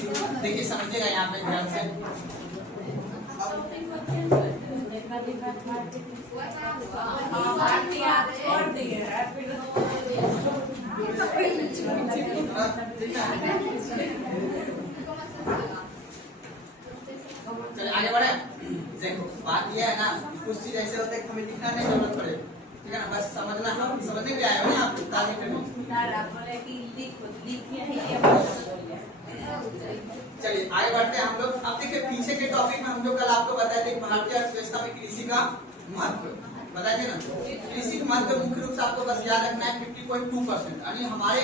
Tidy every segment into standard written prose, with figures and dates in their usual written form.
देखिए समझिएगा यहाँ पे ध्यान से। चलिए आगे बढ़े। देखो बात ये है ना, कुछ चीज ऐसे होते हैं हमें लिखना नहीं जरूरत पड़े, ठीक है ना, बस समझना, हम समझने के आए हो ना आप ताकि चलिए आगे बढ़ते हैं हम लोग। अब देखिए पीछे के टॉपिक में हम लोग कल आपको बताए थे भारतीय अर्थव्यवस्था में कृषि का महत्व, बताए थे ना। कृषि का महत्व मुख्य रूप से आपको बस याद रखना है 50.2%, यानी हमारे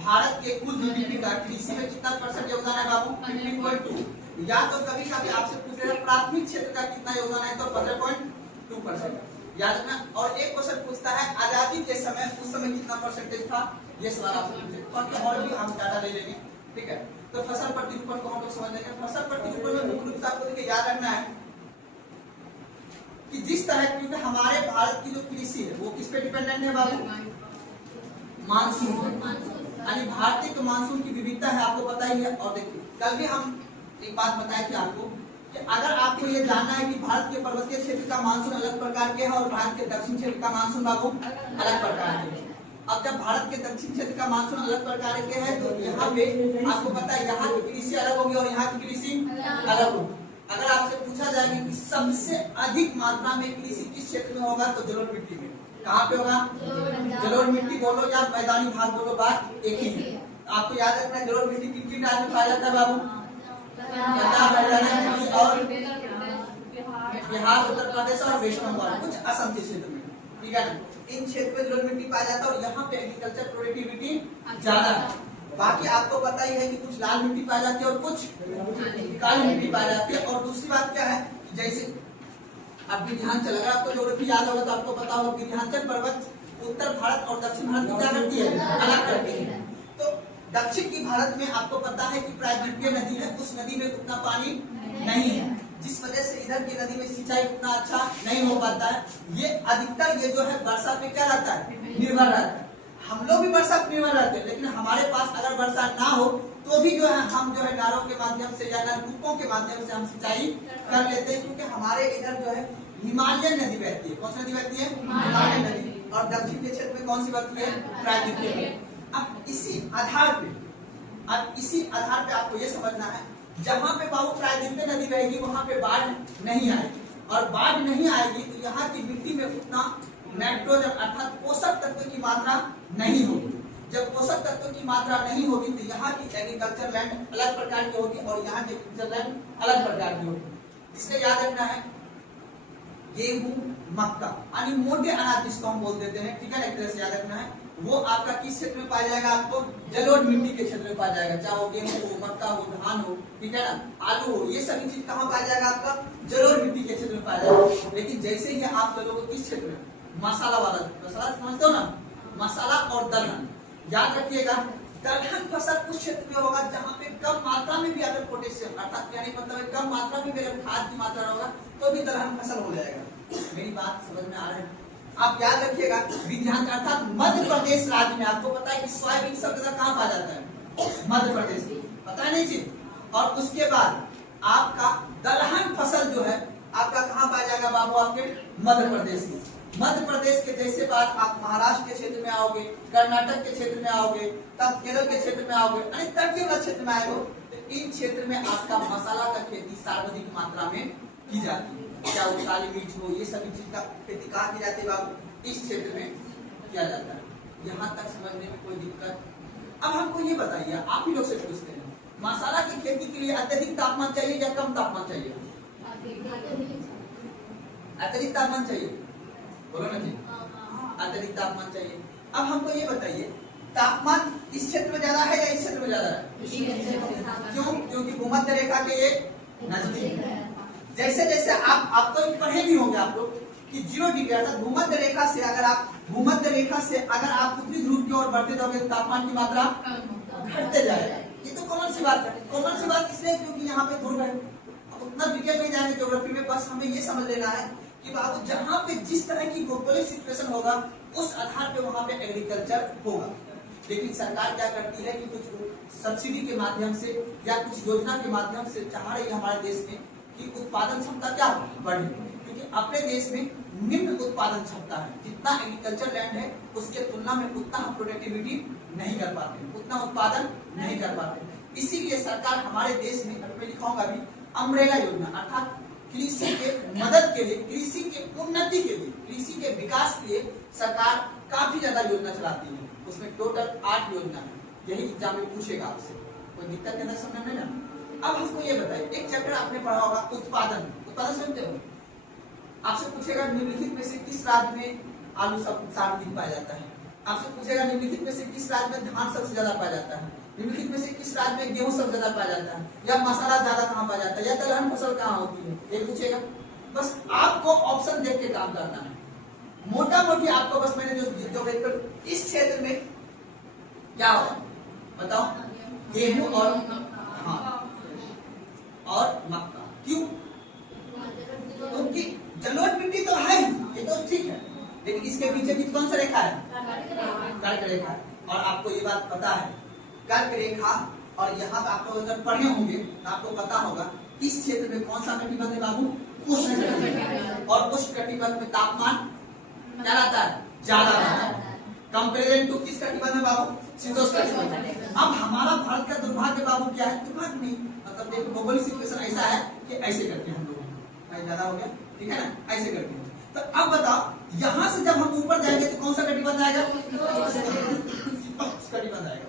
भारत के कुल जीडीपी का कृषि में कितना परसेंट योगदान है बाबू? 50.2। या तो कभी कभी आपसे पूछ रहे प्राथमिक क्षेत्र का कितना योगदान है, तो 15.2% याद रखना। और एक क्वेश्चन पूछता है आजादी के समय उस समय कितना परसेंटेज था, ये सवाल आपसे पूछे और भी हम डाटा ले लेंगे, ठीक है। तो फसल प्रतिरूपण को हम लोग समझ लेंगे। फसल प्रतिरूपण में मुख्य रूप से आपको देखिए याद रखना है कि जिस तरह की हमारे भारत की जो कृषि है वो किस पे डिपेंडेंट है बाबू? मानसून, यानी भारतीय के मानसून की विविधता है, आपको पता ही है। और देखिए कल भी हम एक बात बताए थे आपको कि अगर आपको ये जानना है कि भारत के पर्वतीय क्षेत्र का मानसून अलग प्रकार के है और भारत के दक्षिण क्षेत्र का मानसून बाबू अलग प्रकार के है। अब जब भारत के दक्षिण क्षेत्र का मानसून अलग प्रकार के है तो यहाँ पे आपको पता है यहाँ की कृषि अलग होगी और यहाँ की कृषि अलग होगी। अगर आपसे पूछा जाएगा कि सबसे अधिक मात्रा में कृषि किस क्षेत्र में होगा, तो जलोढ़ मिट्टी में। कहाँ पे होगा? जलोढ़ मिट्टी बोलो या मैदानी भाग बोलो, बात एक ही है। आपको याद रखना है जलोढ़ मिट्टी किन राज्य में पाया जाता है बाबू? पंजाब, हरियाणा और बिहार, उत्तर प्रदेश और वेस्ट बंगाल, कुछ असम के क्षेत्र में, ठीक है ना। इन क्षेत्र में जलोढ़ मिट्टी पाया जाता है और यहाँ पे एग्रीकल्चर प्रोडक्टिविटी ज्यादा है। बाकी आपको पता ही है कि कुछ लाल मिट्टी पाई जाती है और कुछ काली मिट्टी पाई जाती है। और दूसरी बात क्या है, जैसे अब विंध्याचल, अगर आपको ज्योग्राफी याद होगा तो आपको पता होगा विंध्याचल पर्वत उत्तर भारत और दक्षिण भारत की क्या करती है? अलग करती है। तो दक्षिण की भारत में आपको पता है कि प्रायद्वीपीय नदी है, उस नदी में उतना पानी नहीं है, जिस वजह से इधर की नदी में सिंचाई उतना अच्छा नहीं हो पाता है। ये अधिकतर ये जो है वर्षा पे क्या रहता है? निर्भर रहता है। हम लोग भी वर्षा पे निर्भर रहते हैं, लेकिन हमारे पास अगर वर्षा ना हो तो भी जो है हम जो है नारों के माध्यम से या नलकूपों के माध्यम से हम सिंचाई कर लेते हैं, क्योंकि हमारे इधर जो है हिमालयन नदी बहती है। कौन सी नदी बहती है? हिमालयन नदी। और दक्षिण के क्षेत्र में कौन सी बहती है? प्रायद्वीपीय। अब इसी आधार पे आपको ये समझना है, जहाँ पे बाबू प्रायद्वीपीय नदी बहेगी वहाँ पे बाढ़ नहीं आएगी, और बाढ़ नहीं आएगी तो यहाँ की मिट्टी में उतना नाइट्रोजन अर्थात पोषक तत्व की मात्रा नहीं होगी। जब पोषक तत्व की मात्रा नहीं होगी तो यहाँ की एग्रीकल्चर लैंड अलग प्रकार की होगी और यहाँ की एग्रीकल्चर लैंड अलग प्रकार की होगी। इसलिए याद रखना है गेहूं, मक्का यानी मोटे अनाज जिसको हम बोल देते हैं, ठीक है ना, एक तरह से याद रखना है। वो आपका किस क्षेत्र में पाया जाएगा? आपको जलोढ़ मिट्टी के क्षेत्र में पाया जाएगा, चाहे वो गेहूं हो, मक्का हो, धान हो, ठीक है ना, आलू हो, ये सभी चीज कहाँ पाया जाएगा? आपका जलोढ़ मिट्टी के क्षेत्र में पाया जाएगा। लेकिन जैसे ही आप चलोगे किस क्षेत्र में? मसाला वाला, मसाला समझते हो ना, मसाला और दलहन, याद रखिएगा दलहन फसल उस क्षेत्र में होगा जहाँ पे कम मात्रा में भी अगर पोटेशियम अर्थात यानी मतलब कम मात्रा में भी अगर खाद की मात्रा होगा तो भी दलहन फसल हो जाएगा। मेरी बात समझ में आ रहा है? आप याद रखिएगा विंध्याचल अर्थात मध्य प्रदेश राज्य में आपको पता है कि सोयाबीन सबसे ज्यादा कहाँ पाया जाता है? मध्य प्रदेश में, पता नहीं जी। और उसके बाद आपका दलहन फसल जो है आपका कहाँ पाया जाएगा बाबू? आपके मध्य प्रदेश में। मध्य प्रदेश के जैसे बाद आप महाराष्ट्र के क्षेत्र में आओगे, कर्नाटक के क्षेत्र में आओगे, तब केरल के क्षेत्र में आओगे, यानी तटीय क्षेत्र में आएगा तो इन क्षेत्र में आपका मसाला का खेती सर्वाधिक मात्रा में की जाती है। क्या वो काली मिर्च हो, ये सभी चीज का खेती कहाँ की जाती है बाबू? इस क्षेत्र में किया जाता है। यहाँ तक समझने में कोई दिक्कत? अब हमको ये बताइए, आप ही लोग से पूछते हैं, मसाला की खेती के लिए अत्यधिक तापमान चाहिए या कम तापमान चाहिए? अत्यधिक तापमान चाहिए, बोलो ना जी, अत्यधिक तापमान चाहिए। अब हमको ये बताइए तापमान इस क्षेत्र में ज्यादा है या इस क्षेत्र में ज्यादा है? क्यों? क्योंकि भूमध्य रेखा के ये नजदीक है। जैसे जैसे आप तो पढ़े भी होंगे आप लोग कि 0 डिग्री अर्थात भूमध्य रेखा से अगर आप उत्तरी ध्रुव की ओर बढ़ते जाओगे तो तापमान की मात्रा घटते जाएगा। ये तो कॉमन सी बात है। कॉमन सी बात इसलिए क्योंकि यहाँ पे ध्रुव है। अब उतना डिटेल नहीं जाएंगे ज्योग्राफी में, बस हमें ये समझ लेना है कि बाबू जहाँ पे जिस तरह की भौगोलिक सिचुएशन होगा उस आधार पे वहां पे एग्रीकल्चर होगा। लेकिन सरकार क्या करती है कि कुछ सब्सिडी के माध्यम से या कुछ योजना के माध्यम से चाह रही है हमारे देश में कि उत्पादन क्षमता क्या बढ़े, क्योंकि अपने देश में निम्न उत्पादन क्षमता है। जितना एग्रीकल्चर लैंड है उसके तुलना में उतना हम प्रोडक्टिविटी नहीं कर पाते, उतना उत्पादन नहीं कर पाते। इसीलिए सरकार हमारे देश में, मैं लिखाऊंगा अभी, अम्ब्रेला योजना अर्थात कृषि के मदद के लिए, कृषि के उन्नति के लिए, कृषि के विकास के लिए सरकार काफी ज्यादा योजना चलाती है। उसमें टोटल 8 योजना है। यही एग्जाम में पूछेगा आपसे, कोई दिक्कत के अंदर समझ में ना। अब हमको ये बताइए, एक चैप्टर आपने पढ़ा होगा उत्पादन, उत्पादन समझते हो? आपसे पूछेगा निम्नलिखित में से किस राज्य में आलू सर्वाधिक पाया जाता है। आपसे पूछेगा निम्नलिखित में से किस राज्य में धान सबसे ज्यादा पाया जाता है, निम्नलिखित में से किस राज्य में गेहूं सबसे ज्यादा पाया जाता है, या मसाला ज्यादा कहाँ पाया जाता है, या दलहन फसल कहाँ होती है, ये पूछेगा। बस आपको ऑप्शन देख के काम करना है। मोटा मोटी आपको बस मैंने जो इस क्षेत्र में क्या होगा बताओ, गेहूं और मक्का। क्यों? क्योंकि जलोढ़ मिट्टी तो है ही, ये तो ठीक है, लेकिन इसके पीछे भी कौन सा रेखा है? कर्क रेखा। और आपको ये बात पता है, कर्क रेखा, और यहाँ पे आपको अगर पढ़े होंगे तो आपको पता होगा इस क्षेत्र में कौन सा कटिबंध है बाबू? उष्णकटिबंध। और उष्णकटिबंध में तापमान क्या रहता है? ज्यादा रहता है। कंपेरिजन टू किस कटिबंध है बाबू? शीतोष्ण कटिबंध। अब हमारा भारत का दुर्भाग्य बाबू क्या है? दुर्भाग्य नहीं, मतलब देखो भौगोलिक सिचुएशन ऐसा है कि ऐसे करते हैं हम लोग, ज्यादा हो गया, ठीक है ना, ऐसे करते हैं। तो अब बताओ, यहाँ से जब हम ऊपर जाएंगे तो कौन सा कटिबंध आएगा? शीतोष्ण कटिबंध आएगा।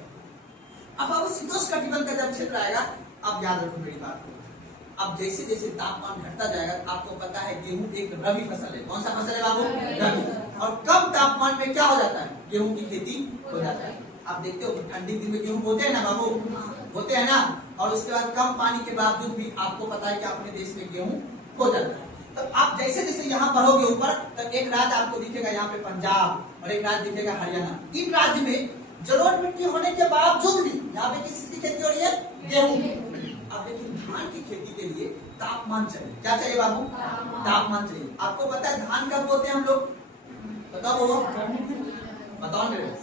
अब शीतोष्ण कटिबंध का जब क्षेत्र आएगा, अब याद रखो मेरी बात को, अब जैसे जैसे तापमान घटता जाएगा, आपको पता है गेहूं एक रबी फसल है। कौन सा फसल है बाबू? रबी। और कम तापमान में क्या हो जाता है? गेहूं की खेती हो जाता है। आप देखते हो ठंडी दिन में गेहूं होते हैं ना बाबू, होते हैं ना, और उसके बाद कम पानी के बावजूद भी आपको पता है कि अपने देश में गेहूं हो जाता है। तो आप जैसे जैसे यहाँ बढ़ोगे ऊपर, तो एक राज्य आपको दिखेगा यहाँ पे पंजाब, और एक राज्य दिखेगा हरियाणा। इन राज्य में जलोढ़ मिट्टी होने के बावजूद भी यहाँ पे किसकी खेती हो रही है? गेहूं की। अब देखिए, धान की खेती के लिए तापमान चाहिए। क्या चाहिए बाबू? तापमान चाहिए। आपको पता है धान कब बोते हैं हम लोग? बताओ वो, बताओ मेरे,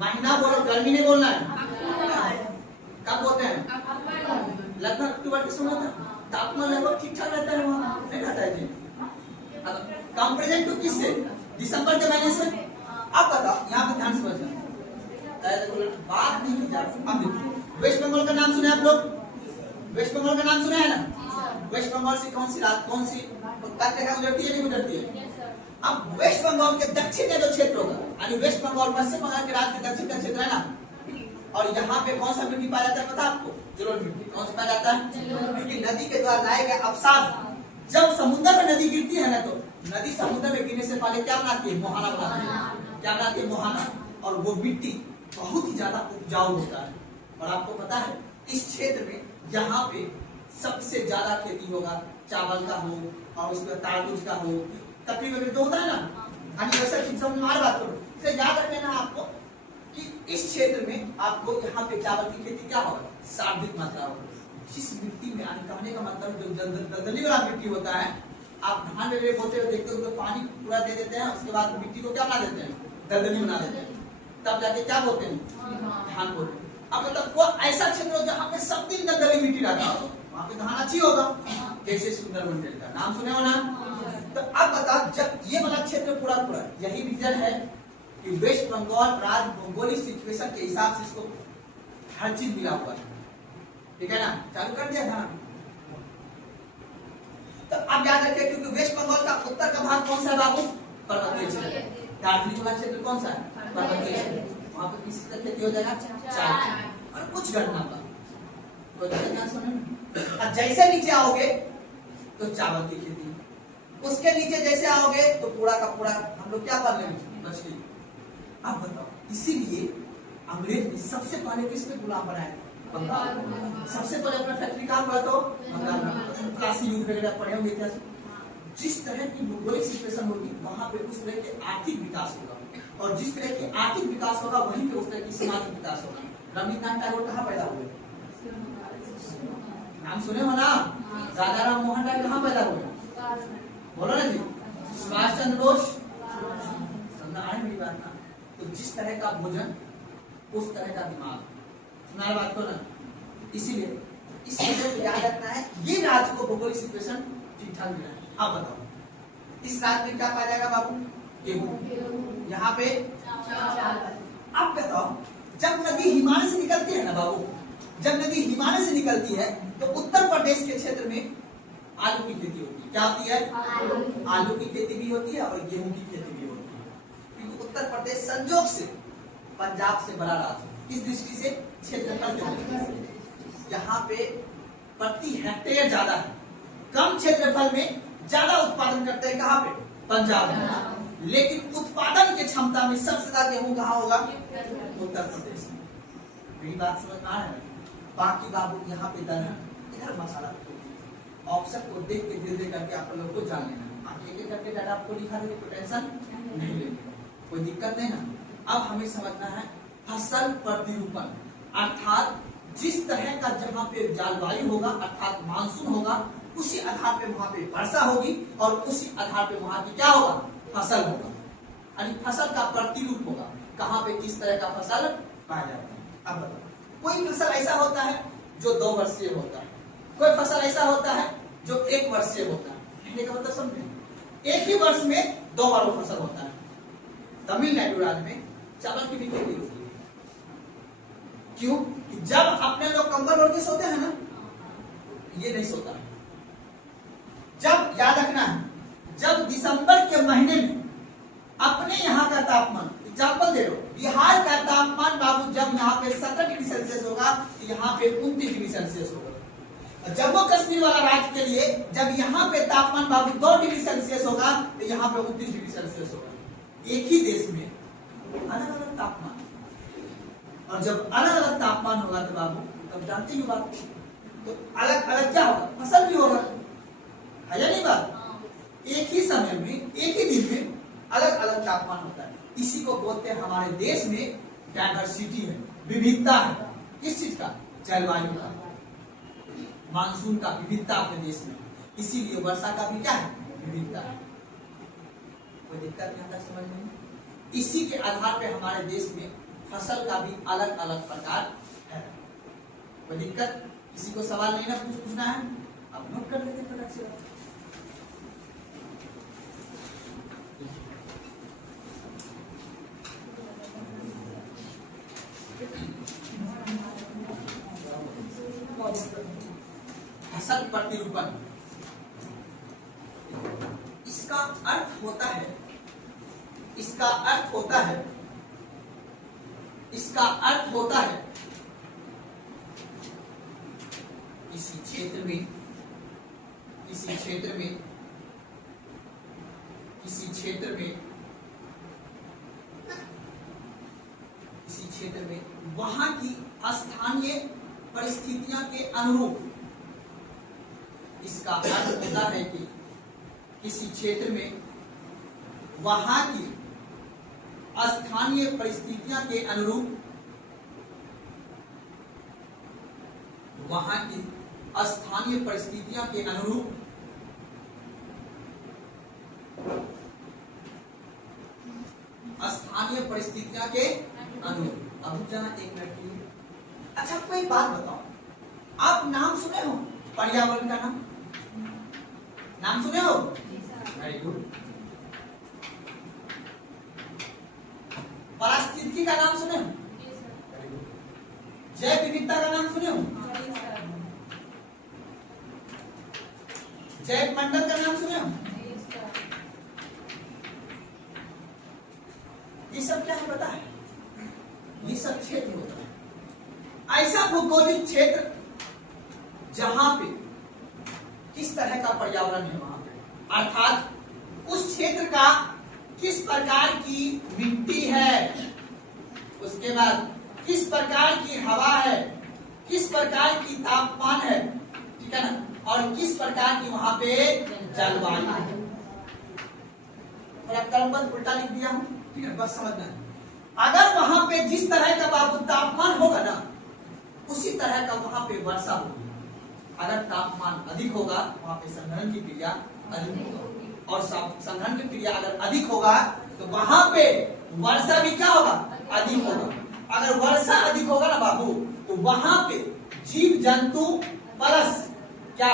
महीना बोलो, गर्मी नहीं बोलना है। कब बोते हैं? लगभग अक्टूबर के समय था। तापमान लगभग ठीक ठाक रहता है, वहाँ नहीं रहता है जी। कंपेरिजन टू किससे? दिसंबर के महीने से। अब बताओ, यहाँ पे ध्यान समझना, बात नहीं की जाती। अब देखिए, वेस्ट बंगाल का नाम सुने आप लोग? वेस्ट बंगाल का नाम सुना है ना? वेस्ट बंगाल से कौन सी रेखा गुजरती है? नहीं गुजरती है। अब वेस्ट बंगाल के दक्षिण का जो क्षेत्र होगा, यानी वेस्ट बंगाल पश्चिम बंगाल के राज्य के दक्षिण का क्षेत्र है ना, और यहाँ पे कौन सा मिट्टी पाया जाता है पता आपको? जलोढ़ मिट्टी। कौन सा पाया जाता है? क्योंकि नदी के द्वारा लाए गए अवसाद जब समुद्र में नदी गिरती है ना, तो नदी समुद्र में गिरने से पहले क्या बनाती है? मोहाना बनाती है। क्या बनाती है? मोहाना। और वो मिट्टी बहुत ही ज्यादा उपजाऊ होता है। और आपको पता है इस क्षेत्र में यहाँ पे सबसे ज्यादा खेती होगा चावल का हो, और उसके बाद तरबूज का हो, तकरीबन तो होता है ना। यानी वैसा चीज हमारी बात करो, इसे याद रख लेना आपको कि इस क्षेत्र में आपको यहाँ पे चावल की खेती क्या होगा? सर्वाधिक मात्रा होगा। जिस मिट्टी में, कहने का मतलब जो दलदली वाला मिट्टी होता है, आप धान में बोते हुए देखते हो तो पानी पूरा दे देते हैं, उसके बाद मिट्टी को क्या बना देते हैं? दलदली बना देते हैं, तब जाके क्या बोलते हैं? धान बोलते हैं। अब मतलब वो ऐसा क्षेत्र हो जहाँ पे सब दिन दलदली मिट्टी रहता हो, वहाँ पे धान अच्छी होगा। कैसे? सुंदरबन का नाम सुने हो ना? तो अब बताओ, जब ये वाला क्षेत्र पूरा यही रीजन है कि वेस्ट बंगाल राज्य भौगोलिक सिचुएशन के हिसाब से इसको हर चीज मिला हुआ है, ठीक है ना? चालू कर दिया था। तो अब याद रखिए, क्योंकि वेस्ट बंगाल का उत्तर का भाग कौन सा है बाबू? पर्वतीय क्षेत्र। दार्जिलिंग वाला क्षेत्र कौन सा है? पर्वतीय क्षेत्र। वहाँ पे किसी का खेती हो जाएगा? चाय और कुछ घटना का। और जैसे नीचे आओगे तो चावल की खेती, उसके नीचे जैसे आओगे तो पूरा का पूरा हम लोग क्या कर लेंगे? मछली। अब बताओ, इसीलिए अंग्रेज ने सबसे पहले किस पे गुलाम बनाया? बंगाल। सबसे पहले अपना फैक्ट्री कहाँ हुआ? तो बंगाल में। क्लासी युग वगैरह पढ़े होंगे इतिहास। जिस तरह की भौगोलिक सिचुएशन होगी वहाँ पे उस तरह के आर्थिक विकास होगा, और जिस तरह की आर्थिक विकास होगा वहीं पे उस तरह की सामाजिक विकास होगा। रवींद्रनाथ टैगोर कहाँ पैदा हुए? नाम सुने हो ना? राजाराम मोहन राय कहाँ पैदा हुए? बोलो ना जी। सुभाष चंद्र बोस। समझा है मेरी बात ना? तो जिस तरह का भोजन उस तरह का दिमाग। सुना बात को ना, इसीलिए इस चीज को याद रखना है। ये राज्य को भौगोलिक सिचुएशन ठीक ठाक मिला है। आप बताओ इस राज्य में क्या पाया जाएगा बाबू? गेहूं। यहाँ पे आप बताओ, जब नदी हिमालय से निकलती है ना बाबू, जब नदी हिमालय से निकलती है तो उत्तर प्रदेश के क्षेत्र में आलू की खेती होती है। क्या होती है? आलू की खेती भी होती है और गेहूं की खेती भी होती है, क्योंकि उत्तर प्रदेश संजोग से पंजाब से बड़ा राज्य है। इस दृष्टि से क्षेत्रफल के यहाँ पे प्रति हेक्टेयर ज्यादा है, कम क्षेत्रफल में ज्यादा उत्पादन करते हैं। कहाँ पे? पंजाब में। लेकिन उत्पादन की क्षमता में सबसे ज्यादा गेहूं कहाँ होगा? उत्तर प्रदेश में। मेरी बात समझ आ रहा है? बाकी बाबू यहाँ पे दर है, इधर मसाला ऑप्शन को देख के धीरे धीरे करके आप लोगों को जान लेना। आप एक एक करके डाटा आपको लिखा देंगे तो टेंशन नहीं लेंगे, कोई दिक्कत नहीं ना। अब हमें समझना है फसल प्रतिरूपण, अर्थात जिस तरह का जहाँ पे जलवायु होगा अर्थात मानसून होगा, उसी आधार पे वहां पे वर्षा होगी और उसी आधार पे वहां की क्या होगा? फसल होगा, यानी फसल का प्रतिरूप होगा। कहाँ पे किस तरह का फसल पाया जाता है। अब बताओ, कोई फसल ऐसा होता है जो 2 वर्षीय होता है, कोई फसल ऐसा होता है जो 1 वर्षीय होता है। कहने का मतलब समझे, एक ही वर्ष में 2 बार फसल होता है। तमिलनाडु राज्य में चावल की भी खेती होती है। क्यों? कि जब अपने लोग कंबल ओढ़ के सोते हैं ना, ये नहीं सोता। जब याद रखना है, जब दिसंबर के महीने में अपने यहाँ का तापमान, एग्जाम्पल दे रहा हूं, बिहार का तापमान बाबू जब यहाँ पे 17 डिग्री सेल्सियस होगा तो यहाँ पे 29 डिग्री सेल्सियस होगा। जम्मू कश्मीर वाला राज्य के लिए जब यहाँ पे तापमान बाबू 2 डिग्री सेल्सियस होगा तो यहाँ पे 29 डिग्री सेल्सियस होगा। एक ही देश में अलग अलग तापमान, और जब अलग अलग तापमान होगा तो बाबू तब जानते ही बात, तो अलग अलग क्या होगा? फसल भी होगा, है या नहीं बात? एक ही समय में, एक ही दिन में अलग अलग तापमान होता है। इसी को बोलते हैं हमारे देश में डाइवर्सिटी है, विविधता है। किस चीज का? जलवायु का, मानसून का विविधता अपने देश में। इसीलिए वर्षा का भी क्या है? विविधता है। कोई दिक्कत नहीं आता समझ में? इसी के आधार पे हमारे देश में फसल का भी अलग अलग प्रकार है। कोई दिक्कत? किसी को सवाल नहीं ना पूछना है? अब नोट कर लेते फटाक से। फसल प्रतिरूपण, इसका अर्थ होता है, इसका अर्थ होता है, इसका अर्थ होता है किसी क्षेत्र में, किसी क्षेत्र में, किसी क्षेत्र में, किसी क्षेत्र में वहां की स्थानीय परिस्थितियों के अनुरूप, इसका अर्थ होता है कि किसी क्षेत्र में वहां की स्थानीय परिस्थितियों के अनुरूप, वहां की स्थानीय परिस्थितियों के अनुरूप स्थानीय परिस्थितियों के अनुरूप। अब जाना एक मिनट के लिए। अच्छा कोई बात बताओ, आप नाम सुने हो पर्यावरण का? नाम सुने हो? Very good. पारिस्थितिकी का नाम सुने हो? जैव विविधता का नाम सुने हो? जैव मंडल का नाम सुने हो? ये सब क्या है पता है? ये सब क्षेत्र होता है, ऐसा भौगोलिक क्षेत्र जहां पे किस तरह का पर्यावरण है वहां पे, अर्थात उस क्षेत्र का किस प्रकार की मिट्टी है, उसके बाद किस प्रकार की हवा है, किस प्रकार की तापमान है, ठीक है ना, और किस प्रकार की वहां पे जलवायु है। और क्रमबद्ध उल्टा लिख दिया हूं, ठीक है, बस समझना है। अगर वहां पे जिस तरह का बाबू तापमान होगा ना, उसी तरह का वहां पे वर्षा होगी। अगर तापमान अधिक होगा वहां पे संघनन की क्रिया अधिक होगा, और संघनन की क्रिया अगर अधिक होगा तो वहां पे वर्षा भी क्या होगा? अधिक होगा। अगर वर्षा अधिक होगा ना बाबू, तो वहां पे जीव जंतु प्लस क्या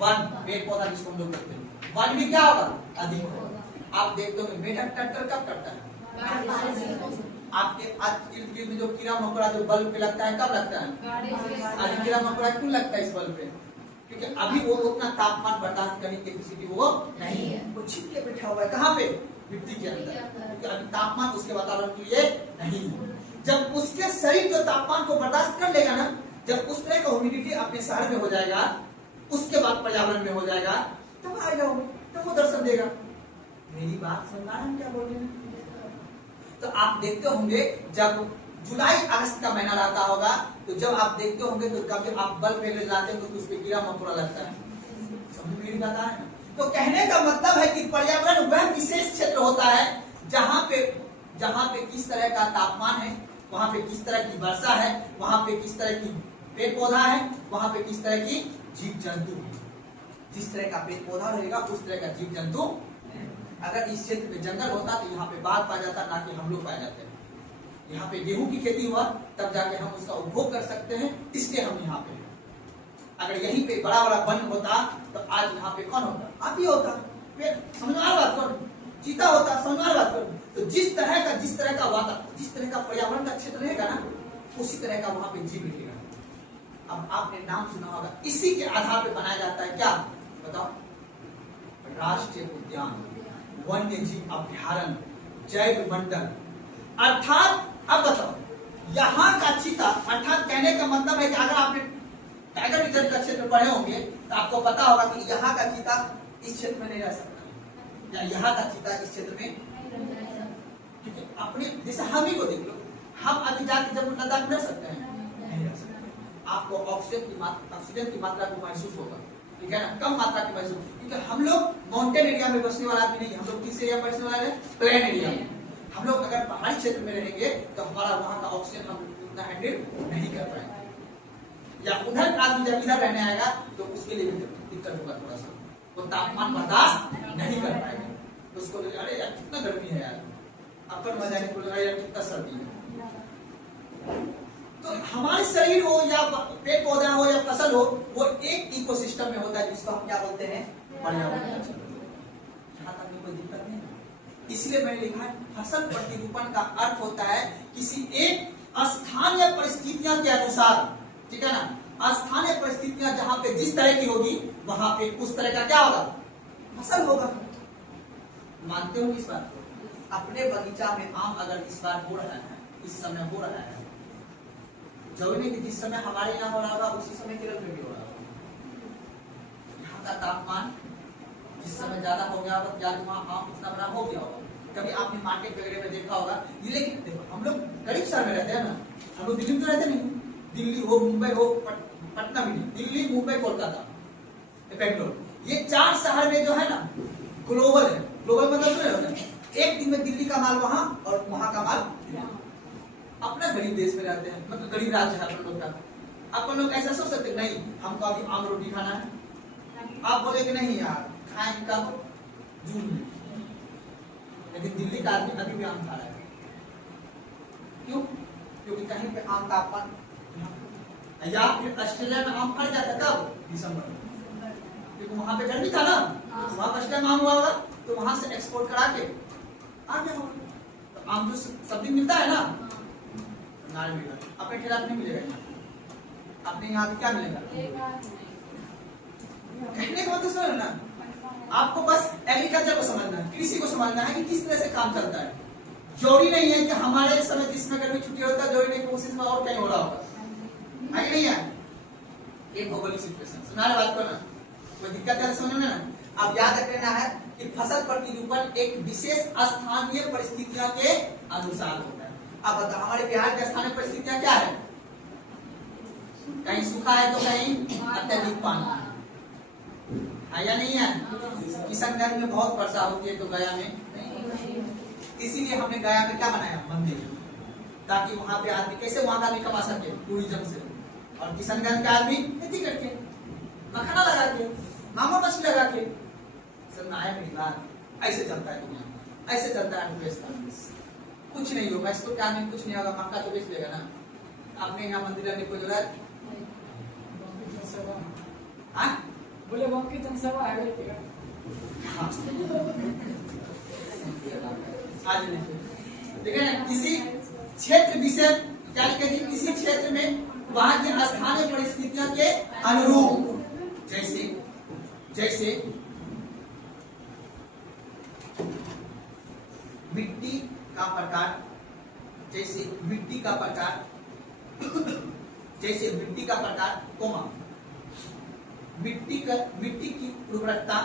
वन, पेड़ पौधा जिसको हम लोग कहते हैं, वन भी क्या होगा, अधिक होगा। आप देखते हो मेढक टक्कर कब करता है, आपके आज इर्द गिर्द में जो कीड़ा मकोड़ा जो बल्ब पे लगता है कब लगता है, आज कीड़ा मकोड़ा क्यों लगता है इस बल्ब पे, क्योंकि अभी वो उतना तापमान बर्दाश्त करने की कैपेसिटी वो नहीं है, वो छिप के बैठा हुआ है कहाँ पे, मिट्टी के अंदर, क्योंकि अभी तापमान उसके वातावरण के लिए नहीं है। जब उसके शरीर जो तापमान को बर्दाश्त कर लेगा ना, जब उस तरह का ह्यूमिडिटी अपने शहर में हो जाएगा, उसके बाद पर्यावरण में हो जाएगा, तब आएगा वो, तब वो दर्शन देगा। मेरी बात समझ रहे हैं क्या बोल रहे हैं? तो आप देखते होंगे जब जुलाई अगस्त का महीना रहता होगा, तो जब आप देखते होंगे तो कभी आप बल्ब पे जलाते होंगे तो उस पे कीड़ा मकोड़ा लगता है, समझ मेरी बात है। तो कहने का मतलब है कि पर्यावरण वह विशेष क्षेत्र होता है जहाँ पे किस तरह का तापमान है, वहां पे किस तरह की वर्षा है, वहां पे किस तरह की पेड़ पौधा है, वहां पे किस तरह की जीव जंतु है। जिस तरह का पेड़ पौधा रहेगा उस तरह का जीव जंतु। अगर इस क्षेत्र में जंगल होता तो यहाँ पे बाघ पाया जाता, ना कि हम लोग पाए जाते हैं। यहाँ पे गेहूं की खेती हुआ तब जाके हम उसका उपभोग कर सकते हैं, इसलिए हम यहाँ पे। अगर यहीं पे बड़ा बड़ा वन होता तो आज यहाँ पे कौन होता, आप ही होता, समझ में बात कौन, चीता होता, समझ में बात कौन। तो जिस तरह का वातावरण, जिस तरह का पर्यावरण का क्षेत्र रहेगा ना, उसी तरह का वहां पे जीव रहेगा। अब आपने नाम सुना होगा, इसी के आधार पे बनाया जाता है क्या बताओ, राष्ट्रीय उद्यान, वन्य जीव अभ्यारण्य, जैव मंडल। अर्थात अब बताओ, यहाँ का चीता, अर्थात कहने का मतलब है कि अगर आपने टाइगर रिजर्व का क्षेत्र पढ़े होंगे तो आपको पता होगा कि यहाँ का चीता इस क्षेत्र में नहीं रह सकता, या यहाँ का चीता इस क्षेत्र में, क्योंकि अपने जैसे हम ही को देख लो, हम अभी जाके जब लद्दाख रह सकते हैं, नहीं रह सकते। आपको ऑक्सीजन की मात्रा को महसूस होगा, ठीक है ना, कम मात्रा की महसूस, क्योंकि हम लोग माउंटेन एरिया में बसने वाला आदमी नहीं, हम लोग किस एरिया में बसने वाले हैं, प्लेन एरिया में। हम लोग अगर पहाड़ी क्षेत्र में रहेंगे तो हमारा वहाँ का ऑक्सीजन हम उतना हैंडल नहीं कर पाएंगे, या उधर आदमी जब इधर रहने आएगा तो उसके लिए भी दिक्कत होगा थोड़ा सा, वो तापमान बर्दाश्त नहीं कर पाएगा, उसको अरे यार कितना गर्मी है यार, अपन मजा नहीं बोल, अरे यार कितना सर्दी है। तो हमारे शरीर हो या पेड़ पौधा हो या फसल हो, वो एक इकोसिस्टम में होता है जिसको हम क्या बोलते हैं, पर्यावरण। यहाँ तक में कोई दिक्कत नहीं है। इसलिए मैंने लिखा है फसल प्रतिरूपण का अर्थ होता है किसी एक स्थानीय परिस्थितियों के अनुसार, ठीक है ना, स्थानीय परिस्थितियां जहां पे जिस तरह की होगी वहां पे उस तरह का क्या होगा, फसल होगा। मानते हो इस बात को? अपने बगीचा में आम अगर इस बार हो रहा है, इस समय हो रहा है, जरूरी नहीं कि जिस समय हमारे यहाँ हो रहा होगा उसी समय केरल में भी हो रहा होगा। यहाँ का तापमान जिस समय ज्यादा हो गया होगा, या वहाँ आम इतना बड़ा हो गया होगा। कभी आपने मार्केट वगैरह में देखा होगा, लेकिन देखो हम लोग गरीब शहर में रहते हैं ना, हम लोग दिल्ली में तो रहते नहीं, दिल्ली हो, मुंबई हो, पटना में नहीं, दिल्ली, मुंबई, कोलकाता, बेंगलोर, ये 4 शहर में जो है ना ग्लोबल है। ग्लोबल मतलब सुन रहे हो, एक दिन में दिल्ली का माल वहां और वहां का माल। अपना गरीब देश में रहते हैं, मतलब गरीब राज्य है अपन लोग का। अपन लोग ऐसा सोच सकते नहीं हमको अभी आम रोटी खाना है, आप बोलेगे नहीं यार खाएंगे कब, जून में। लेकिन दिल्ली का आदमी अभी भी आम खा रहा है, क्यों? क्योंकि कहीं पे आम तापमान, या फिर ऑस्ट्रेलिया में आम फल जाता कब, दिसंबर में, क्योंकि वहां पे गर्मी था ना, वहां फर्स्ट टाइम आम हुआ होगा तो वहां से एक्सपोर्ट करा के आ गया होगा। तो आम जो सब्जी मिलता है ना, अपने ठेला नहीं मिलेगा, अपने यहाँ क्या मिलेगा। कहने का मतलब समझ ना, आपको बस एग्रीकल्चर को समझना है, कृषि को समझना है कि किस तरह से काम चलता है। जरूरी नहीं है कि हमारे समय जिसमें गर्मी छुट्टी होता है, जरूरी नहीं कि उसी में और कहीं हो रहा होगा, है नहीं है। एक भौगोलिक सिचुएशन सुना रहे बात को ना, कोई दिक्कत है समझने में ना। अब याद रखना है कि फसल प्रतिरूपण एक विशेष स्थानीय परिस्थितियों के अनुसार होता है। अब बताओ हमारे बिहार की स्थानीय परिस्थितियां क्या है, कहीं सूखा है तो कहीं अत्यधिक पानी है या नहीं है। किशनगंज में बहुत वर्षा होती है तो गया में नहीं। इसीलिए हमने गया में क्या बनाया, मंदिर, ताकि वहां पे आदमी कैसे वहां का आदमी कमा सके टूरिज्म से, और किशनगंज का आदमी खेती करके मखाना लगा के मामा मछली लगा के। समझ में आया मेरी बात? ऐसे चलता है दुनिया, ऐसे चलता है। कुछ नहीं होगा, इसको क्या नहीं कुछ नहीं होगा, मक्का तो बेच लेगा ना। आपने यहाँ मंदिर आने को जरूरत बोले वहाँ की जनसभा है ठीक है ना। किसी क्षेत्र विषय क्या लिखेंगे, किसी क्षेत्र में वहां की स्थानीय परिस्थितियों के अनुरूप, जैसे जैसे मिट्टी का प्रकार, जैसे मिट्टी का प्रकार, जैसे मिट्टी का प्रकार, कोमा मिट्टी की उर्वरकता,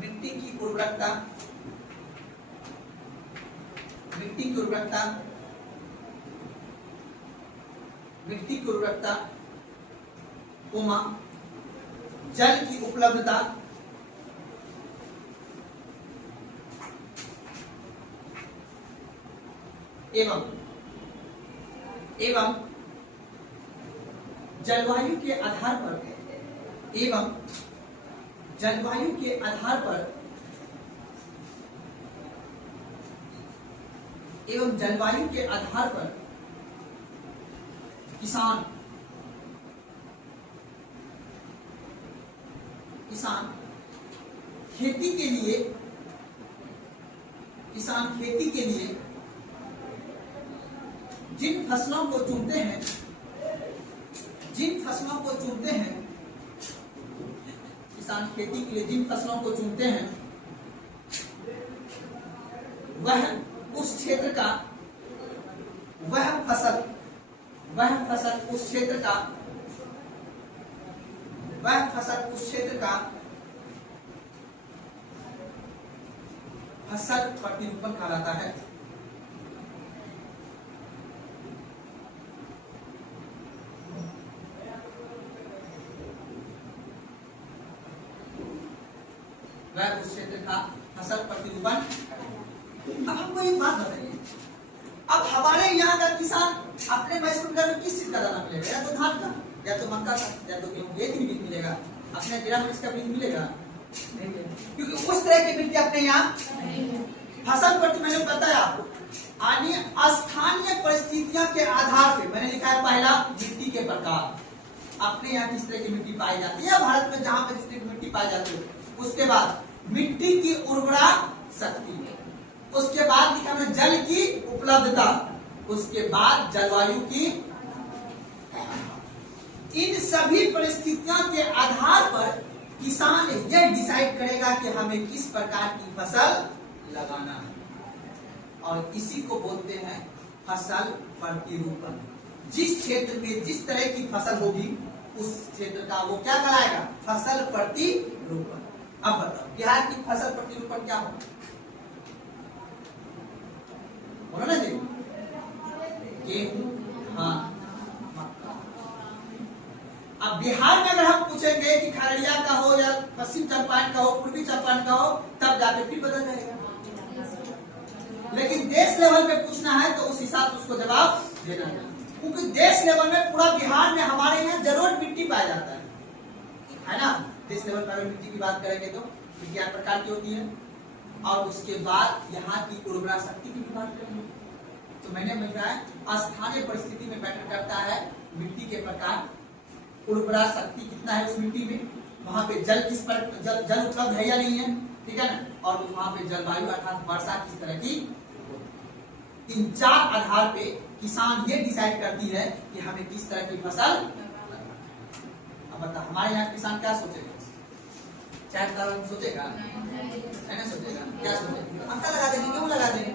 मिट्टी की उर्वरकता, मिट्टी की उर्वरकता, मिट्टी की उर्वरकता, कोमा जल की उपलब्धता, एवं एवं जलवायु के आधार पर, एवं जलवायु के आधार पर, एवं जलवायु के आधार पर किसान खेती के लिए, किसान खेती के लिए जिन फसलों को चुनते हैं, जिन फसलों को चुनते हैं, किसान खेती के लिए जिन फसलों को चुनते हैं, वह उस क्षेत्र का, वह फसल उस क्षेत्र का, वह फसल उस क्षेत्र का फसल प्रतिरूपण कहलाता है। वह उस क्षेत्र का फसल प्रतिरूपण। अब हमको एक बात बताइए, अब हमारे यहाँ का किसान अपने मैसूर में किस चीज का दाना मिलेगा, या तो धान का, या तो मक्का का, या तो गेहूं, एक ही बीज मिलेगा। अपने जिला में इसका बीज मिलेगा नहीं, क्योंकि उस तरह की मिट्टी अपने यहाँ फसल प्रति, मैंने बताया आपको, स्थानीय परिस्थितियों के आधार पे मैंने लिखा है पहला मिट्टी के प्रकार, अपने यहाँ किस तरह की मिट्टी पाई जाती है, भारत में जहां पर जिस तरह की मिट्टी पाई जाती है। उसके बाद मिट्टी की उर्वरा शक्ति, उसके बाद लिखा है जल की उपलब्धता, उसके बाद जलवायु की। इन सभी परिस्थितियों के आधार पर किसान यह डिसाइड करेगा कि हमें किस प्रकार की फसल लगाना है, और इसी को बोलते हैं फसल प्रतिरूपण। जिस क्षेत्र में जिस तरह की फसल होगी उस क्षेत्र का वो क्या कहलाएगा, फसल प्रतिरूपण। अब बताओ बिहार की फसल प्रतिरूपण क्या होगा, बोलो ना जी, गेहूं, हाँ, मक्का। अब बिहार में अगर हम पूछेंगे कि खगड़िया का हो या पश्चिम चंपारण का हो, पूर्वी चंपारण का हो, तब जाके फिर बदल जाएगा। लेकिन देश लेवल पे पूछना है तो उस हिसाब से उसको जवाब देना है, क्योंकि देश लेवल में पूरा बिहार में हमारे यहाँ जरूर मिट्टी पाया जाता है ना। देश लेवल पर अगर मिट्टी की बात करेंगे तो मिट्टी 8 प्रकार की होती है, और उसके बाद यहाँ की उर्वरा शक्ति की भी बात करेंगे। तो मैंने बताया स्थानीय परिस्थिति में मैटर करता है मिट्टी के प्रकार, उर्वरा शक्ति कितना है उस मिट्टी में, वहां पे जल किस पर जल उपलब्ध है या नहीं है, ठीक है ना, और वहां पे जलवायु अर्थात वर्षा किस तरह की। इन 4 आधार पे किसान ये डिसाइड करती है कि हमें किस तरह की फसल। अब बता हमारे यहाँ किसान क्या सोचेगा, चाय का सोचेगा, है ना, सोचेगा क्या सोचेगा, मक्का लगा देंगे, गेहूं लगा देंगे।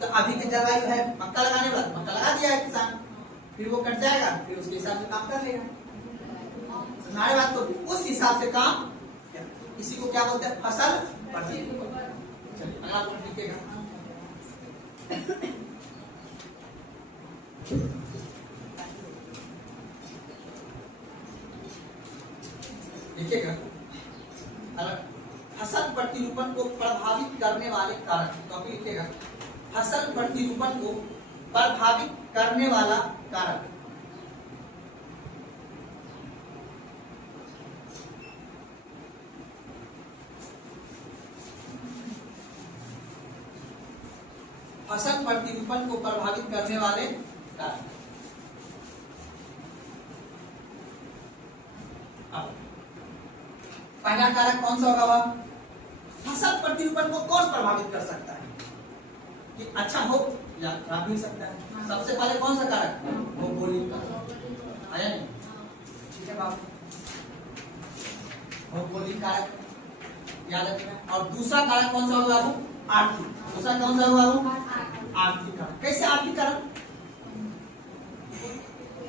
तो अभी के जलवायु है मक्का लगाने वाला, मक्का लगा दिया है किसान, फिर वो कट जाएगा, फिर उसके हिसाब से काम कर लेगा। हमारे बात तो उस हिसाब से काम, इसी को क्या बोलते हैं, फसल प्रतिरूपण। चलिए अगला पॉइंट लिखिएगा, लिखिएगा फसल प्रतिरूपण को प्रभावित करने वाले कारक, कॉपी लिखिएगा, फसल प्रतिरूपण को प्रभावित करने वाला कारक। फसल प्रतिरूपण को प्रभावित करने वाले कारक। अब पहला कारक कौन सा होगा? फसल प्रतिरूपण को कौन प्रभावित कर सकता है कि अच्छा हो या खराब भी हो सकता है? सबसे पहले कौन सा कारक? भौगोलिक कारक। आया नहीं? ठीक है बाबू, भौगोलिक कारक याद रखना। और दूसरा कारक कौन सा होगा बाबू? आर्थिक। दूसरा कौन सा होगा बाबू? आर्थिक कारक। कैसे आर्थिक कारक?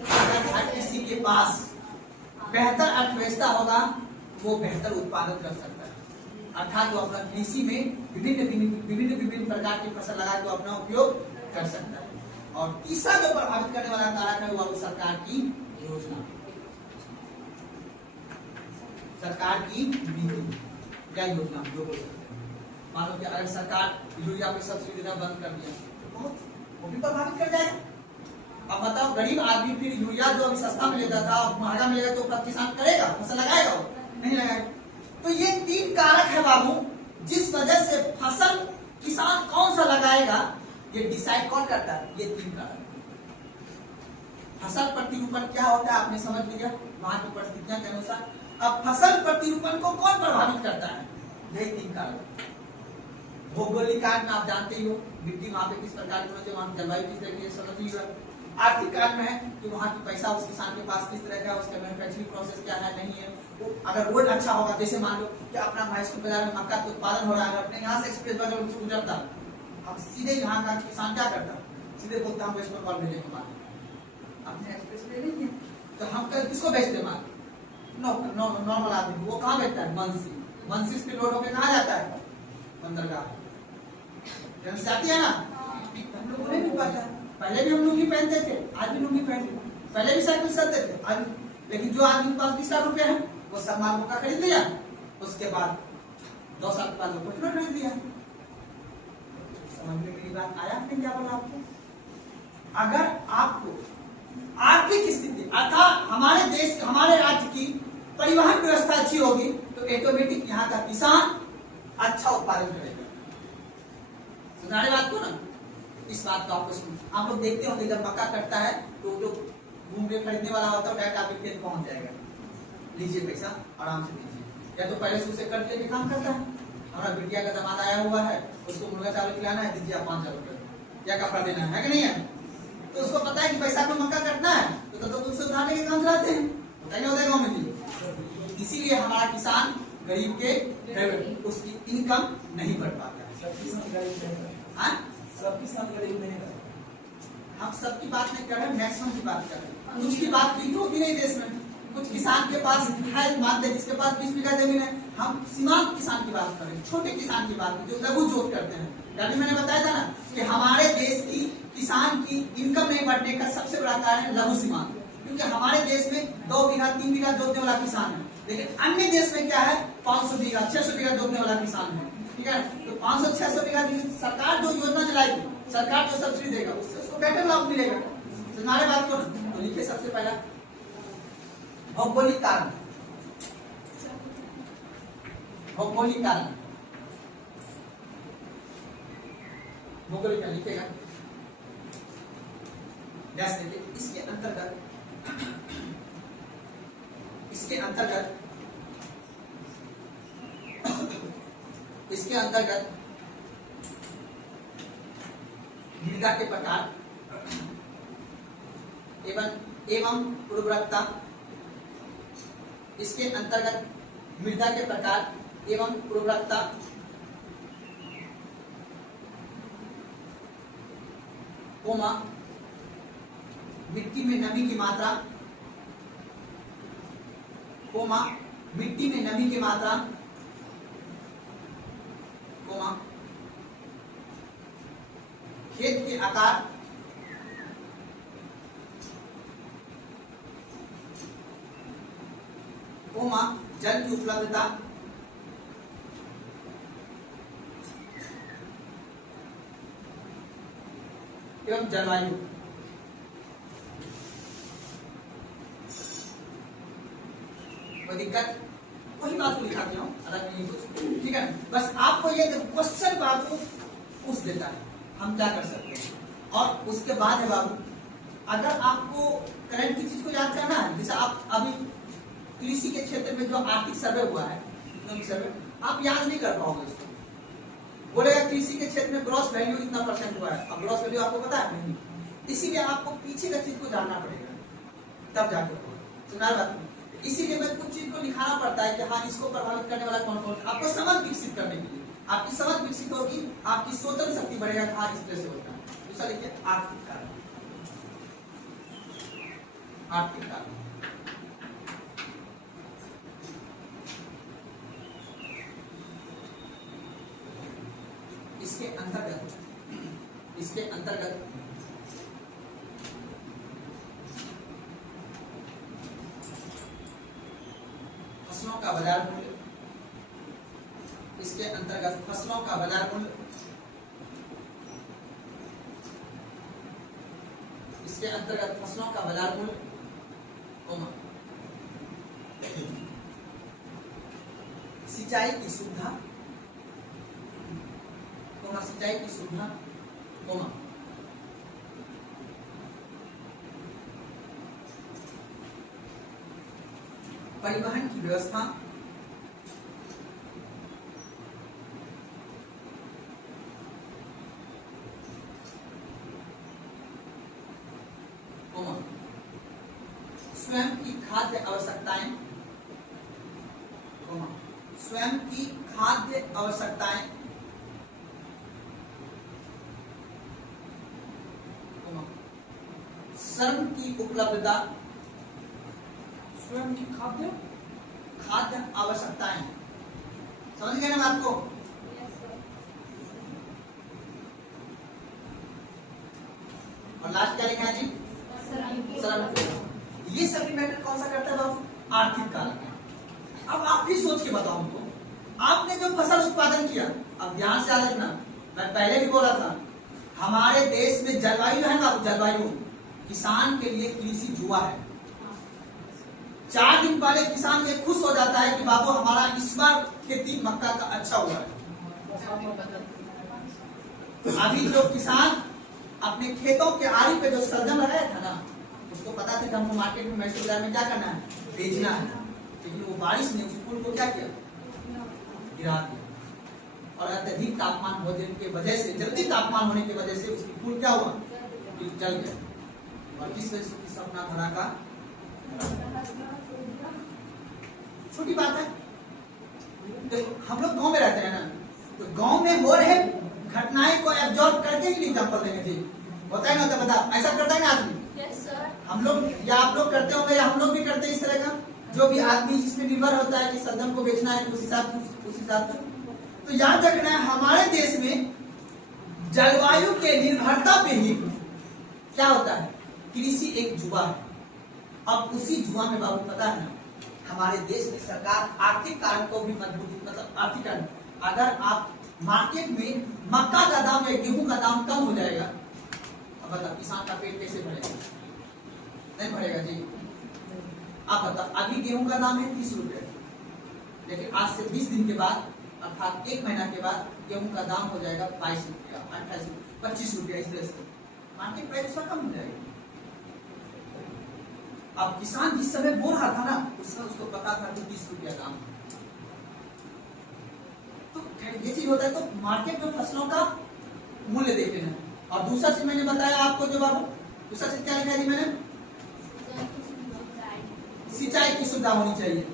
अगर किसी के पास बेहतर अर्थव्यवस्था होगा वो बेहतर उत्पादन कर सकता है, अर्थात वो अपना कृषि में विभिन्न प्रकार की फसल लगा के अपना उपयोग कर सकता है। और तीसरा जो प्रभावित करने वाला कारक है वो सरकार की योजना, सरकार की नीति या योजना जो बोल सकते हैं। मान लो कि अगर सरकार यूरिया पे सब्सिडी देना बंद कर दिया तो वो भी प्रभावित कर जाएगा। अब बताओ, गरीब आदमी फिर यूरिया जो अभी सस्ता मिलेगा था महंगा मिलेगा तो किसान करेगा, फसल लगाएगा? वो नहीं लगाएगा। तो ये तीन कारक है बाबू, जिस वजह से फसल किसान कौन सा लगाएगा ये डिसाइड कौन करता है? ये तीन कारक। फसल प्रतिरूपण क्या होता है आपने समझ लिया वहां की परिस्थितियों के अनुसार। अब फसल प्रतिरूपण को कौन प्रभावित करता है? यही तीन कारक। भौगोलिक कारण आप जानते ही हो, मिट्टी वहां पे किस प्रकार की, वहां जलवायु किस तरह की, समझ लीजिए। आर्थिक कारण है कि वहाँ की पैसा उस किसान के पास किस तरह का है, उसका मैन्युफैक्चरिंग प्रोसेस क्या है, नहीं है। वो अगर रोड अच्छा होगा, जैसे मान लो कि अपना महसूल बाजार में मक्का का उत्पादन हो रहा है, अपने यहाँ से एक्सप्रेस बाजार से गुजरता, अब सीधे यहाँ का किसान क्या करता? सीधे बोलता हम वेस्ट बंगाल भेजेंगे माल, अपने एक्सप्रेस ले लेंगे तो हम किसको भेजते माल? नॉर्मल आदमी। वो कहाँ भेजता है? मंसी। मंसी पे लोड होकर कहाँ जाता है? बंदरगाह जाती है ना। हम लोग को नहीं मिल पाता। पहले भी हम लुंगी पहनते थे, आज भी लुंगी पहनते, पहले भी साइकिल चलते थे आज, लेकिन जो आदमी के पास 20 लाख रुपए है वो सब माल मौका खरीद लिया, उसके बाद 2 साल के बाद वो कुछ खरीद लिया। समझ में मेरी बात आया? आपने क्या बोला आपको? अगर आपको आर्थिक स्थिति अर्थात हमारे देश हमारे राज्य की परिवहन व्यवस्था अच्छी होगी तो ऑटोमेटिक यहाँ का किसान अच्छा उत्पादन करेगा। सुनाने बात को ना, इस बात को आपको सुन, आप लोग देखते होंगे जब मक्का कटता है तो जो घूम के खरीदने वाला होता है डायरेक्ट आपके खेत पहुंच जाएगा, लीजिए पैसा आराम से लीजिए। या तो पहले से उसे कट लेके काम करता है, हमारा बिटिया का दामाद आया हुआ है, उसको मुर्गा चावल खिलाना है, दीजिए आप 5,000 रुपये, या कपड़ा देना है कि नहीं है, तो उसको पता है कि पैसा में मक्का कटना है तो उससे उधार लेके काम चलाते हैं, होता है गाँव में जी। इसीलिए हमारा किसान गरीब के उसकी इनकम नहीं बढ़ पाता है। सबके साथ गरीब नहीं है। हम सबकी बात नहीं कर रहे, मैक्सिमम की बात कर रहे हैं। कुछ की बात भी होती नहीं देश में, कुछ किसान के पास है मानते जिसके पास 20 बीघा जमीन है, हम सीमांत किसान की बात कर रहे हैं, छोटे किसान की बात जो लघु जोत करते हैं। अभी मैंने बताया था ना कि हमारे देश की किसान की इनकम नहीं बढ़ने का सबसे बड़ा कारण है लघु सीमांत, क्योंकि हमारे देश में 2 बीघा 3 बीघा जोतने वाला किसान है, लेकिन अन्य देश में क्या है 500 बीघा 600 बीघा जोतने वाला किसान है। ठीक है, तो 500-600 बीघा सरकार जो योजना चलाएगी, सरकार जो सब्सिडी देगा उससे उसको बेहतर लाभ मिलेगा। हमारे बात को तो लिखिए सबसे पहला भौगोलिक कारण। भौगोलिक कारण, भौगोलिक कारण लिखेगा डैश देते। इसके अंतर्गत मृदा के प्रकार एवं उर्वरकता, इसके अंतर्गत मृदा के प्रकार एवं उर्वरकता, कोमा मिट्टी में नमी की मात्रा, कोमा मिट्टी में नमी की मात्रा, कोमा खेत के आकार, कोमा जल की उपलब्धता, एवं जलवायु। कोई दिक्कत? वही बात को लिखा दिया हूं, अलग नहीं कुछ। ठीक है, बस आपको ये क्वेश्चन आपको पूछ देता है हम क्या कर सकते हैं। और उसके बाद है बाबू, अगर आपको करंट की चीज को याद करना है, जैसे आप अभी कृषि के क्षेत्र में जो आर्थिक सर्वे हुआ है, इकोनॉमिक सर्वे, आप याद नहीं कर पाओगे इसको। बोलेगा कृषि के क्षेत्र में ग्रॉस वैल्यू इतना % हुआ है, अब ग्रॉस वैल्यू आपको पता है नहीं, इसीलिए आपको पीछे का चीज को जानना पड़ेगा, तब जाके होगा। सुना बात? इसीलिए मैं कुछ चीज को लिखाना पड़ता है कि हाँ इसको प्रभावित करने वाला कौन कौन, आपको समझ विकसित करने के लिए। आपकी समझ विकसित होगी, आपकी सोचन शक्ति बढ़ेगा, हाँ इस तरह से होता है। दूसरा देखिए आर्थिक कारण। आर्थिक कारण इसके अंतर्गत फसलों का बाजार मूल्य, इसके अंतर्गत फसलों का बाजार मूल्य, इसके अंतर्गत फसलों का बाजार मूल्य, सिंचाई की सुविधा, सिंचाई की सुविधा, परिवहन की व्यवस्था, स्वयं की खाद्य आवश्यकताएं, स्वयं की खाद्य आवश्यकताएं, श्रम की उपलब्धता, स्वयं की खाद्य आवश्यकताएं। समझ गए ना बात को? और लास्ट क्या लिखा है जी? श्रम। ये सप्लीमेंट्री कौन सा करता है बाबू? आर्थिक कारक। अब आप भी सोच के बताओ हमको, आपने जो फसल उत्पादन किया, अब ध्यान से याद रखना, मैं पहले भी बोला था, हमारे देश में जलवायु है ना, जलवायु किसान के लिए कृषि जुआ है। 4 दिन पहले किसान ये खुश हो जाता है कि बाबू हमारा इस बार खेती मक्का का अच्छा हुआ है। अभी जो किसान अपने खेतों के आरी पे जो सलजम लगाया था ना, उसको पता था कि हमको मार्केट में मैसूर बाजार में क्या करना है, बेचना है, लेकिन वो बारिश ने उस फूल को क्या किया, गिरा दिया। और अत्यधिक तापमान होने की वजह से, जल्दी तापमान होने की वजह से उसकी फूल क्या हुआ, जल गया। और किस वजह से सपना धरा का, छोटी बात है। तो हम लोग गांव में रहते हैं ना, तो गांव में हो रहे घटनाएं को एब्जॉर्ब करके ही एग्जाम्पल देंगे जी, होता है ना, तो बता ऐसा करता है ना आदमी। Yes sir. हम लोग या आप लोग करते होंगे या हम लोग भी करते हैं इस तरह का, जो भी आदमी जिसमें निर्भर होता है कि सदन को बेचना है उस हिसाब से। तो याद रखना है, हमारे देश में जलवायु के निर्भरता पे ही क्या होता है, कृषि एक जुआ है। अब उसी जुआ में बाबू पता है ना, हमारे देश में सरकार आर्थिक कारण को भी मजबूती, मतलब आर्थिक कारण, अगर आप मार्केट में मक्का का दाम या गेहूं का दाम कम हो जाएगा, अब बताओ किसान का पेट कैसे भरेगा? नहीं भरेगा जी। आप बताओ, अभी गेहूं का दाम है 30 रुपए, लेकिन आज से 20 दिन के बाद, अर्थात 1 महीना के बाद गेहूं का दाम हो जाएगा 22 रुपया, 28, 25 रुपया, इस तरह से मार्केट प्राइस कम हो जाएगा। अब किसान जिस समय बोल रहा था ना, उस समय उसको पता था कि 20 रुपया दाम है। तो ये चीज होता है, तो मार्केट में फसलों का मूल्य देख लेना। और दूसरा चीज मैंने बताया आपको, जो बाबू दूसरा चीज क्या लिखा है मैंने, सिंचाई की सुविधा होनी चाहिए,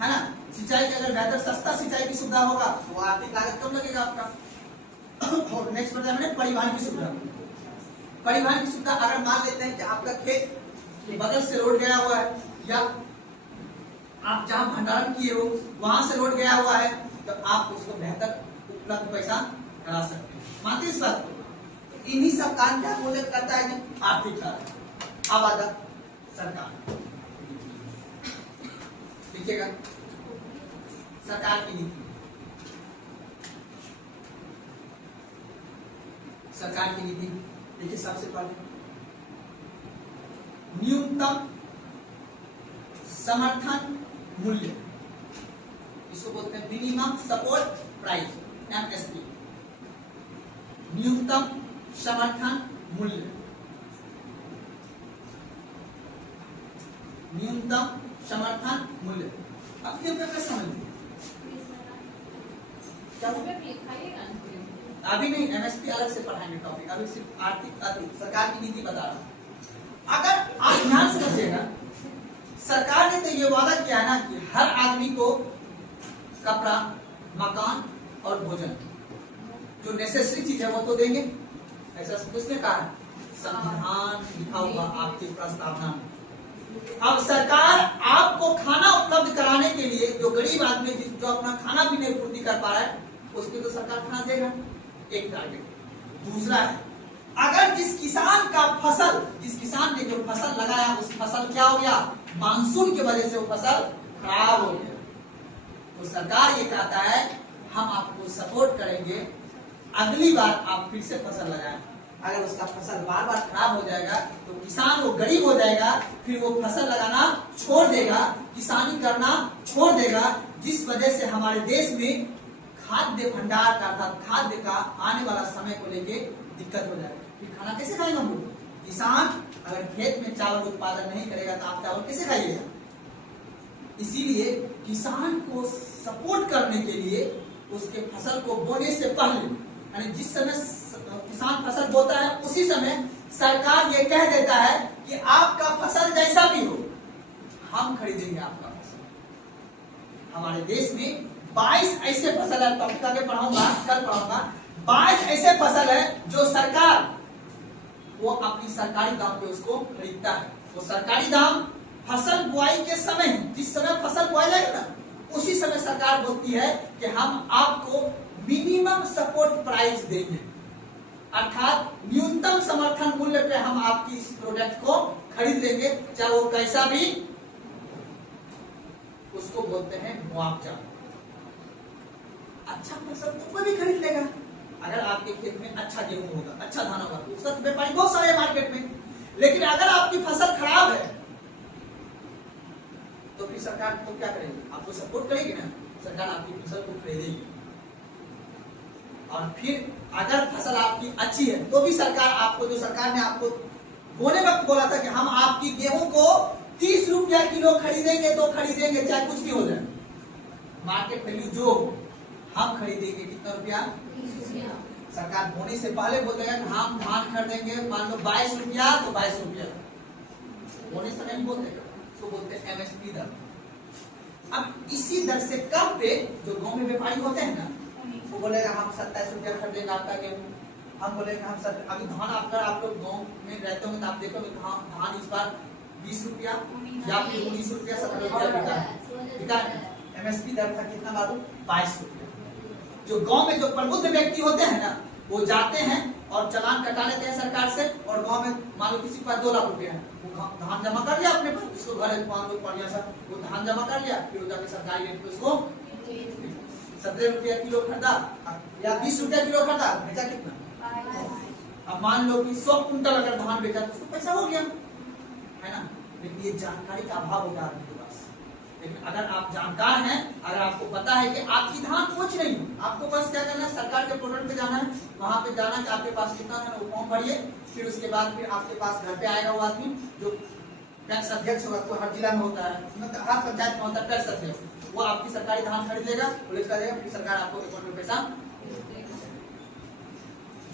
है ना। सिंचाई की अगर बेहतर सस्ता सिंचाई की सुविधा होगा तो आर्थिक लागत कम लगेगा आपका। और नेक्स्ट बताया मैंने परिवहन की सुविधा। परिवहन की सुविधा, अगर मान लेते हैं कि आपका खेत बगल से रोड गया हुआ है, या आप जहां भंडारण किए हो वहां से रोड गया हुआ है, तो आप उसको बेहतर उपलब्ध पैसा करा सकते हैं। मानते इस बात को? तो इन्हीं सब कारण क्या मदद करता है जी, आर्थिक कारण। अब आता सरकार, देखिएगा सरकार की नीति, सरकार की नीति देखिए, सबसे पहले न्यूनतम समर्थन मूल्य, इसको बोलते हैं मिनिमम सपोर्ट प्राइस, एमएसपी। न्यूनतम समर्थन मूल्य, न्यूनतम समर्थन मूल्य। अब ये पेपर समझिए क्या हुआ? अभी नहीं, एमएसपी अलग से पढ़ाएंगे टॉपिक, अभी सिर्फ आर्थिक सरकार की नीति बता रहा हूं। अगर आप ध्यान से समझिएगा, सरकार ने तो ये वादा किया है ना कि हर आदमी को कपड़ा, मकान और भोजन, जो नेसेसरी चीज है वो तो देंगे, ऐसा किसने कहा है? संविधान लिखा हुआ आपकी प्रस्तावना में। अब सरकार आपको खाना उपलब्ध कराने के लिए, जो गरीब आदमी जो अपना खाना भी नहीं पूर्ति कर पा रहा है, उसके तो सरकार खाना देगा, एक टारगेट। दूसरा है, अगर जिस किसान का फसल, जिस किसान ने जो फसल लगाया उस फसल क्या हो गया, मानसून की वजह से वो फसल खराब हो गया, तो सरकार ये कहता है हम आपको सपोर्ट करेंगे, अगली बार आप फिर से फसल लगाएं। अगर उसका फसल बार बार खराब हो जाएगा तो किसान वो गरीब हो जाएगा, फिर वो फसल लगाना छोड़ देगा, किसानी करना छोड़ देगा, जिस वजह से हमारे देश में खाद्य भंडार का अर्थात खाद्य का आने वाला समय को लेके दिक्कत हो जाएगा। फिर खाना कैसे खाएंगे हम लोग? किसान अगर खेत में चावल उत्पादन नहीं करेगा तो आप चावल कैसे खाइएगा? इसीलिए किसान को सपोर्ट करने के लिए उसके फसल को बोने से पहले, यानी जिस समय किसान फसल बोता है उसी समय सरकार ये कह देता है कि आपका फसल जैसा भी हो हम खरीदेंगे आपका फसल। हमारे देश में 22 ऐसे फसल है, टॉपिक आगे पढ़ाऊंगा, कल पढ़ाऊंगा, 22 ऐसे फसल है जो सरकार वो अपनी सरकारी दाम पे उसको खरीदता है। वो सरकारी दाम फसल बुआई के समय, जिस समय फसल बुआई जाएगा ना, उसी समय सरकार बोलती है कि हम आपको मिनिमम सपोर्ट प्राइस देंगे, अर्थात न्यूनतम समर्थन मूल्य पे हम आपकी इस प्रोडक्ट को खरीद लेंगे, चाहे वो कैसा भी, उसको बोलते हैं मुआवजा। अच्छा फसल तो कोई भी खरीद लेगा, अगर आपके खेत में अच्छा गेहूं होगा, अच्छा धान होगा, उसका तो व्यापारी बहुत सारे मार्केट में। लेकिन अगर आपकी फसल खराब है तो फिर सरकार को क्या करेगी? आपको सपोर्ट करेगी ना, सरकार आपकी फसल को खरीदेगी। और फिर अगर फसल आपकी अच्छी है तो भी सरकार आपको, जो सरकार ने आपको बोने वक्त बोला था कि हम आपकी गेहूं को 30 रुपया किलो खरीदेंगे तो खरीदेंगे, चाहे कुछ भी हो जाए, मार्केट वैल्यू जो हम खरीदेंगे कितना रुपया? सरकार बोने से पहले बोलेगा कि हम धान खरीदेंगे मान लो 22 रुपया, तो 22 रुपया बोने से नहीं बोलेगा, तो बोलते हैं एमएसपी दर। अब इसी दर से कम पे जो गांव में व्यापारी होते हैं ना, वो बोलेगा हम 27 रुपया खरीदेंगे आपका गेहूं, हम बोलेंगे हम अभी धान आपका, आप लोग गाँव में रहते होंगे तो आप देखोगे धान इस बार 20 रुपया या फिर 19 रुपया 17 रुपया बिका है। एमएसपी दर था कितना बाबू? 22 रुपया। जो गांव में जो प्रबुद्ध व्यक्ति होते हैं ना, वो जाते हैं और चालान कटा लेते हैं सरकार से, और गांव में मान लो किसी के पास 2 लाख रुपया है, वो धान जमा कर लिया अपने पास, उसको घर मान लो बढ़िया सा वो धान जमा कर लिया, फिर जाके सरकारी रेट पे उसको 17 रुपया किलो खरीदा या 20 रुपया किलो खरीदा, बेचा कितना? अब मान लो कि 100 कुंटल अगर धान बेचा तो उसको पैसा हो गया, है ना। लेकिन ये जानकारी का अभाव होगा आपके पास। लेकिन अगर आप जानकार हैं, अगर आपको पता है कि आपकी धान कुछ नहीं, आपको बस क्या करना है, सरकार के पोर्टल पे जाना है, वहां पे जाना कि आपके पास कितना है वो फॉर्म भरिए, फिर उसके बाद फिर आपके पास घर पे आएगा वो आदमी जो पैक्स अध्यक्ष होगा, तो हर जिला में होता है, मतलब हर पंचायत में होता है पैक्स अध्यक्ष, वो आपकी सरकारी धान खरीद लेगा, पुलिस का देगा, फिर सरकार आपको अकाउंट में पैसा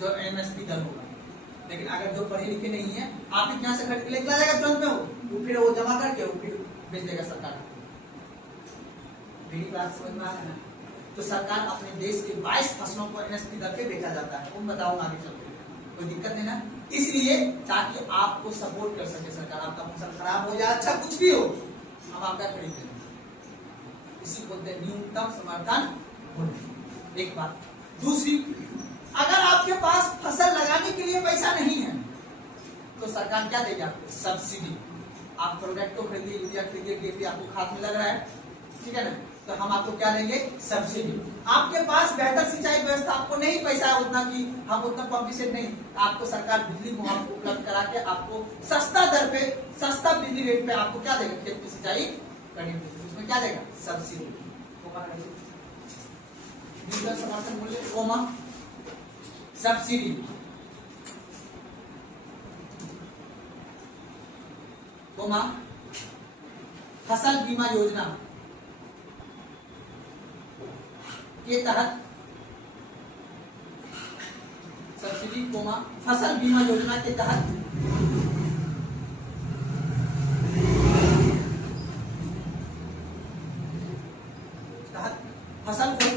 जो एमएसपी दर होगा। लेकिन अगर जो पढ़े लिखे नहीं है, आप ही यहाँ से खरीद लेके जाएगा तुरंत में, वो फिर वो जमा करके वो फिर बेच देगा सरकार। मेरी बात समझ में आ रहा है ना? तो सरकार अपने देश के 22 फसलों को एमएसपी दर पे बेचा जाता है, तुम बताओ आगे चलते कोई दिक्कत नहीं ना। इसलिए ताकि आपको सपोर्ट कर सके सरकार, आपका फसल खराब हो जाए, अच्छा कुछ भी हो, हम आपका खरीद देंगे। इसी बोलते हैं न्यूनतम समर्थन मूल्य। एक बात। दूसरी, अगर आपके पास फसल लगाने के लिए पैसा नहीं है तो सरकार क्या देगी आपको? सब्सिडी। आप प्रोडक्ट को खरीदिए, यूरिया खरीदिए, डीएपी आपको खाद में लग रहा है, ठीक है ना, तो हम आपको क्या देंगे? सब्सिडी। आपके पास बेहतर सिंचाई व्यवस्था, आपको नहीं पैसा है उतना कि हम उतना पंप सेट नहीं, आपको सरकार बिजली मुआवजा उपलब्ध करा के आपको सस्ता दर पे, सस्ता बिजली रेट पे आपको क्या देगा? खेत में सिंचाई करनी होगी, उसमें क्या देगा? सब्सिडी। न्यूनतम समर्थन मूल्य कोमा सब्सिडी। कोमा फसल बीमा योजना के तहत सब्सिडी कोमा फसल बीमा योजना के तहत फसल को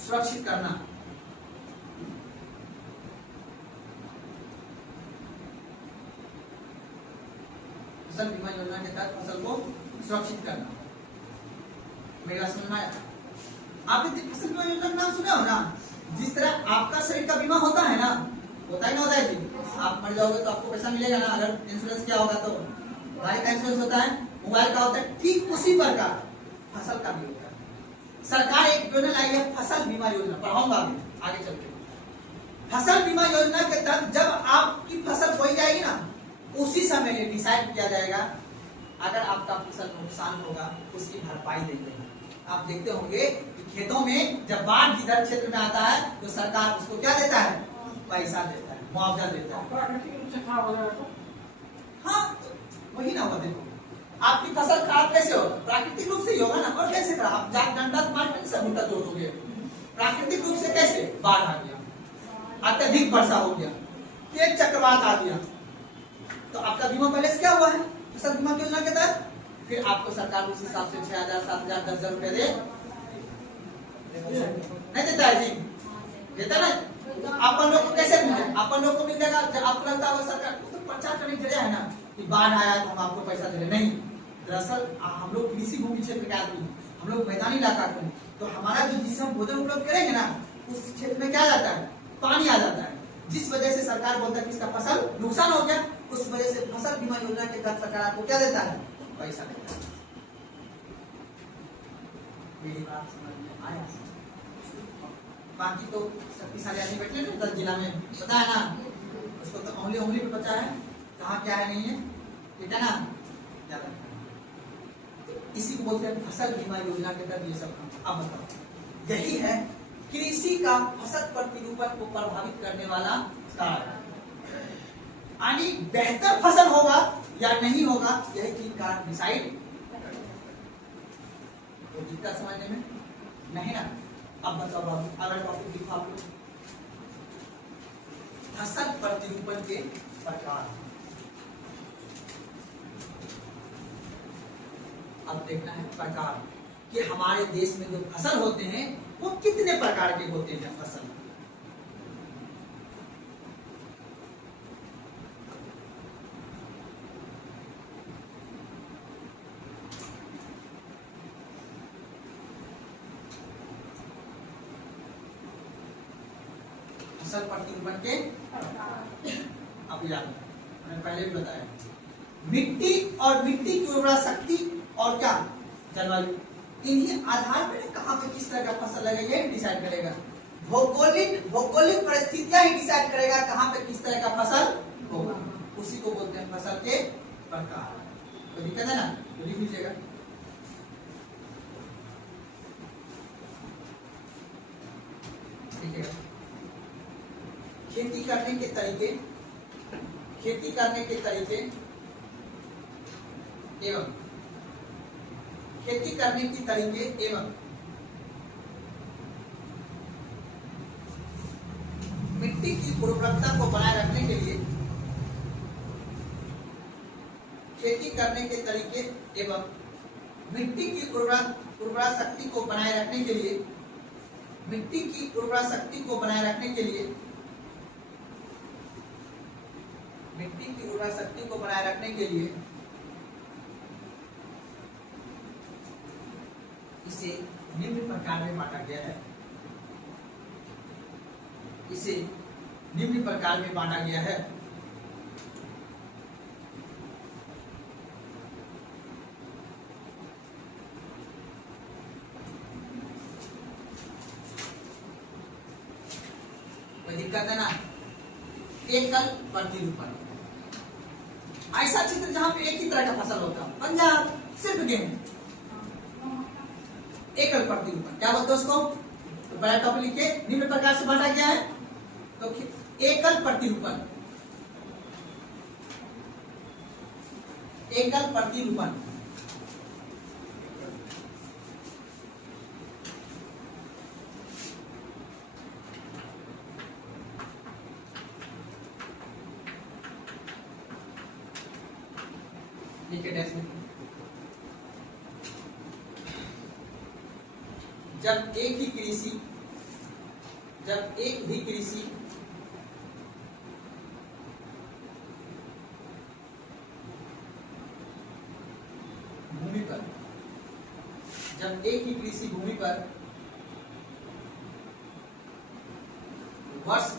सुरक्षित करना, फसल बीमा योजना के तहत फसल को सुरक्षित करना। मेरा समझ में आया? आपने फसल बीमा योजना का नाम सुना हो ना? जिस तरह आपका शरीर का बीमा होता है ना, होता है ना, होता है जी। आप मर जाओगे तो आपको पैसा मिलेगा ना, अगर इंश्योरेंस क्या होगा तो गाड़ी का इंश्योरेंस होता है, मोबाइल का होता है, ठीक उसी प्रकार फसल का भी होता है। सरकार एक योजना लाई है फसल बीमा योजना, पढ़ाऊंगा आगे चल के। फसल बीमा योजना के तहत जब आपकी फसल बोई जाएगी ना, उसी समय ये डिसाइड किया जाएगा अगर आपका फसल नुकसान होगा उसकी भरपाई देंगे। आप देखते होंगे कि खेतों में जब बाढ़ जिधर क्षेत्र में आता है तो सरकार उसको क्या देता है? पैसा देता है, मुआवजा देता है। प्राकृतिक रूप से खराब हो जाएगा तो? हाँ, तो वही ना हुआ। देखो आपकी फसल खराब कैसे हो? प्राकृतिक रूप से ही होगा ना, और कैसे खराब? आप जाके डंडा मार के सब उल्टा तोड़ दोगे। प्राकृतिक रूप से कैसे? बाढ़ आ गया, अत्यधिक वर्षा हो गया, तेज चक्रवात आ गया, तो आपका बीमा पहले से क्या हुआ है फसल बीमा योजना के तहत। फिर आपको सरकार उस हिसाब से 6,000, 7,000, 10,000 रुपए दे नहीं देता है जी? देता ना? अपन लोग को कैसे मिले? अपन लोग को मिल जाएगा जब आपको लगता होगा सरकार तो प्रचार करने के जरिया है ना कि बाढ़ आया तो हम आपको पैसा दे रहे। नहीं, दरअसल हम लोग कृषि भूमि क्षेत्र के आदमी, हम लोग मैदानी इलाका के, तो हमारा जो जिससे हम भोजन उपलब्ध करेंगे ना, उस क्षेत्र में क्या जाता है? पानी आ जाता है, जिस वजह से सरकार बोलता है कि इसका फसल नुकसान हो गया। उस वजह से फसल बीमा योजना के तहत सरकार आपको क्या देता है? पैसा देता है। मेरी बात समझ में आया? बाकी तो शक्तिशाली आदमी बैठे ना 10 जिला में, पता है ना, उसको तो उंगली पे बचा है, कहाँ क्या है नहीं है, ठीक है ना? ज्यादा इसी को बोलते हैं फसल बीमा योजना के तहत ये सब काम। अब बताओ, यही है कृषि का फसल प्रतिरूपण को प्रभावित करने वाला कारक। यानी बेहतर फसल होगा या नहीं होगा, यही तीन कारक डिसाइड। तो दिक्कत समझने में नहीं ना? अब बताओ बाबू, अगर टॉपिक लिखा आप लोग फसल प्रतिरूपण के प्रकार। अब देखना है प्रकार कि हमारे देश में जो फसल होते हैं वो कितने प्रकार के होते हैं। फसल फसल प्रतिरूपण के अब याद, मैंने पहले भी बताया, मिट्टी और मिट्टी की उर्वरा शक्ति और क्या जलवायु, इन्हीं आधार पर कहां पे किस तरह का फसल लगेगा ये डिसाइड करेगा। भौगोलिक परिस्थितियां ही डिसाइड करेगा कहां पे किस तरह का फसल होगा। उसी को बोलते हैं फसल के प्रकार। तो दिक्कत है ना, तो लिख लीजिएगा। ठीक है, खेती करने के तरीके एवं खेती करने की तरीके एवं मिट्टी की उर्वरकता को बनाए रखने के लिए खेती करने के तरीके एवं मिट्टी की उर्वरा शक्ति को बनाए रखने के लिए मिट्टी की उर्वरा शक्ति को बनाए रखने के लिए मिट्टी की उर्वरा शक्ति को बनाए रखने के लिए इसे निम्न प्रकार में बांटा गया है। इसे निम्न प्रकार में बांटा गया है। कोई दिक्कत है ना? एकल प्रतिरूपण, ऐसा क्षेत्र जहां पे एक ही तरह का फसल होता है, पंजाब सिर्फ गेहूं। एकल प्रतिरूपण क्या बोलते हैं उसको? तो पहला टॉपिक लिखिए, निम्न प्रकार से बांटा गया है। तो एकल प्रतिरूपण एकल प्रतिरूपण। जब एक ही कृषि भूमि पर वर्ष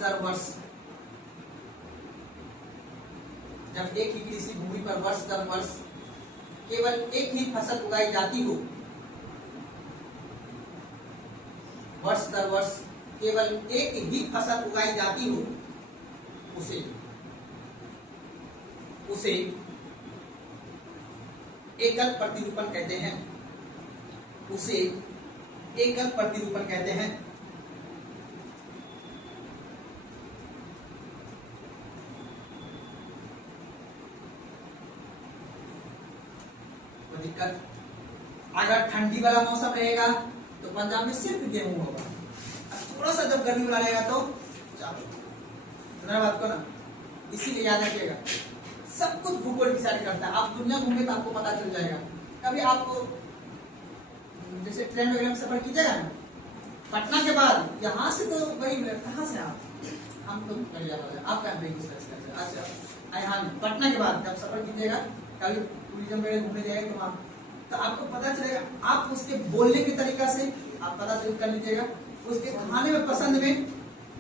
दर वर्ष केवल एक ही फसल उगाई जाती हो, वर्ष दर वर्ष केवल एक ही फसल उगाई जाती हो, उसे एकल प्रतिरूपण कहते हैं। उसे एकल प्रतिरूपण कहते हैं। दिक्कत, अगर ठंडी वाला मौसम रहेगा तो पंजाब में सिर्फ गेहूं होगा, थोड़ा सा जब गर्मी वाला रहेगा तो चावल। सुना बात को ना, इसीलिए याद रखिएगा सब कुछ भूगोल डिसाइड करता है। आप दुनिया घूमेंगे तो आपको पता चल जाएगा। कभी आपको जैसे ट्रेन वगैरह में सफर कीजिएगा ना, पटना के बाद यहाँ से तो वही कहाँ से आप हम तो आप क्या बेगूसराय। अच्छा यहाँ पटना के बाद जब सफर कीजिएगा, कभी टूरिज्म वगैरह घूमने जाएगा तो वहाँ तो आपको पता चलेगा। आप उसके बोलने के तरीका से आप पता कर लीजिएगा। उसके खाने में पसंद में,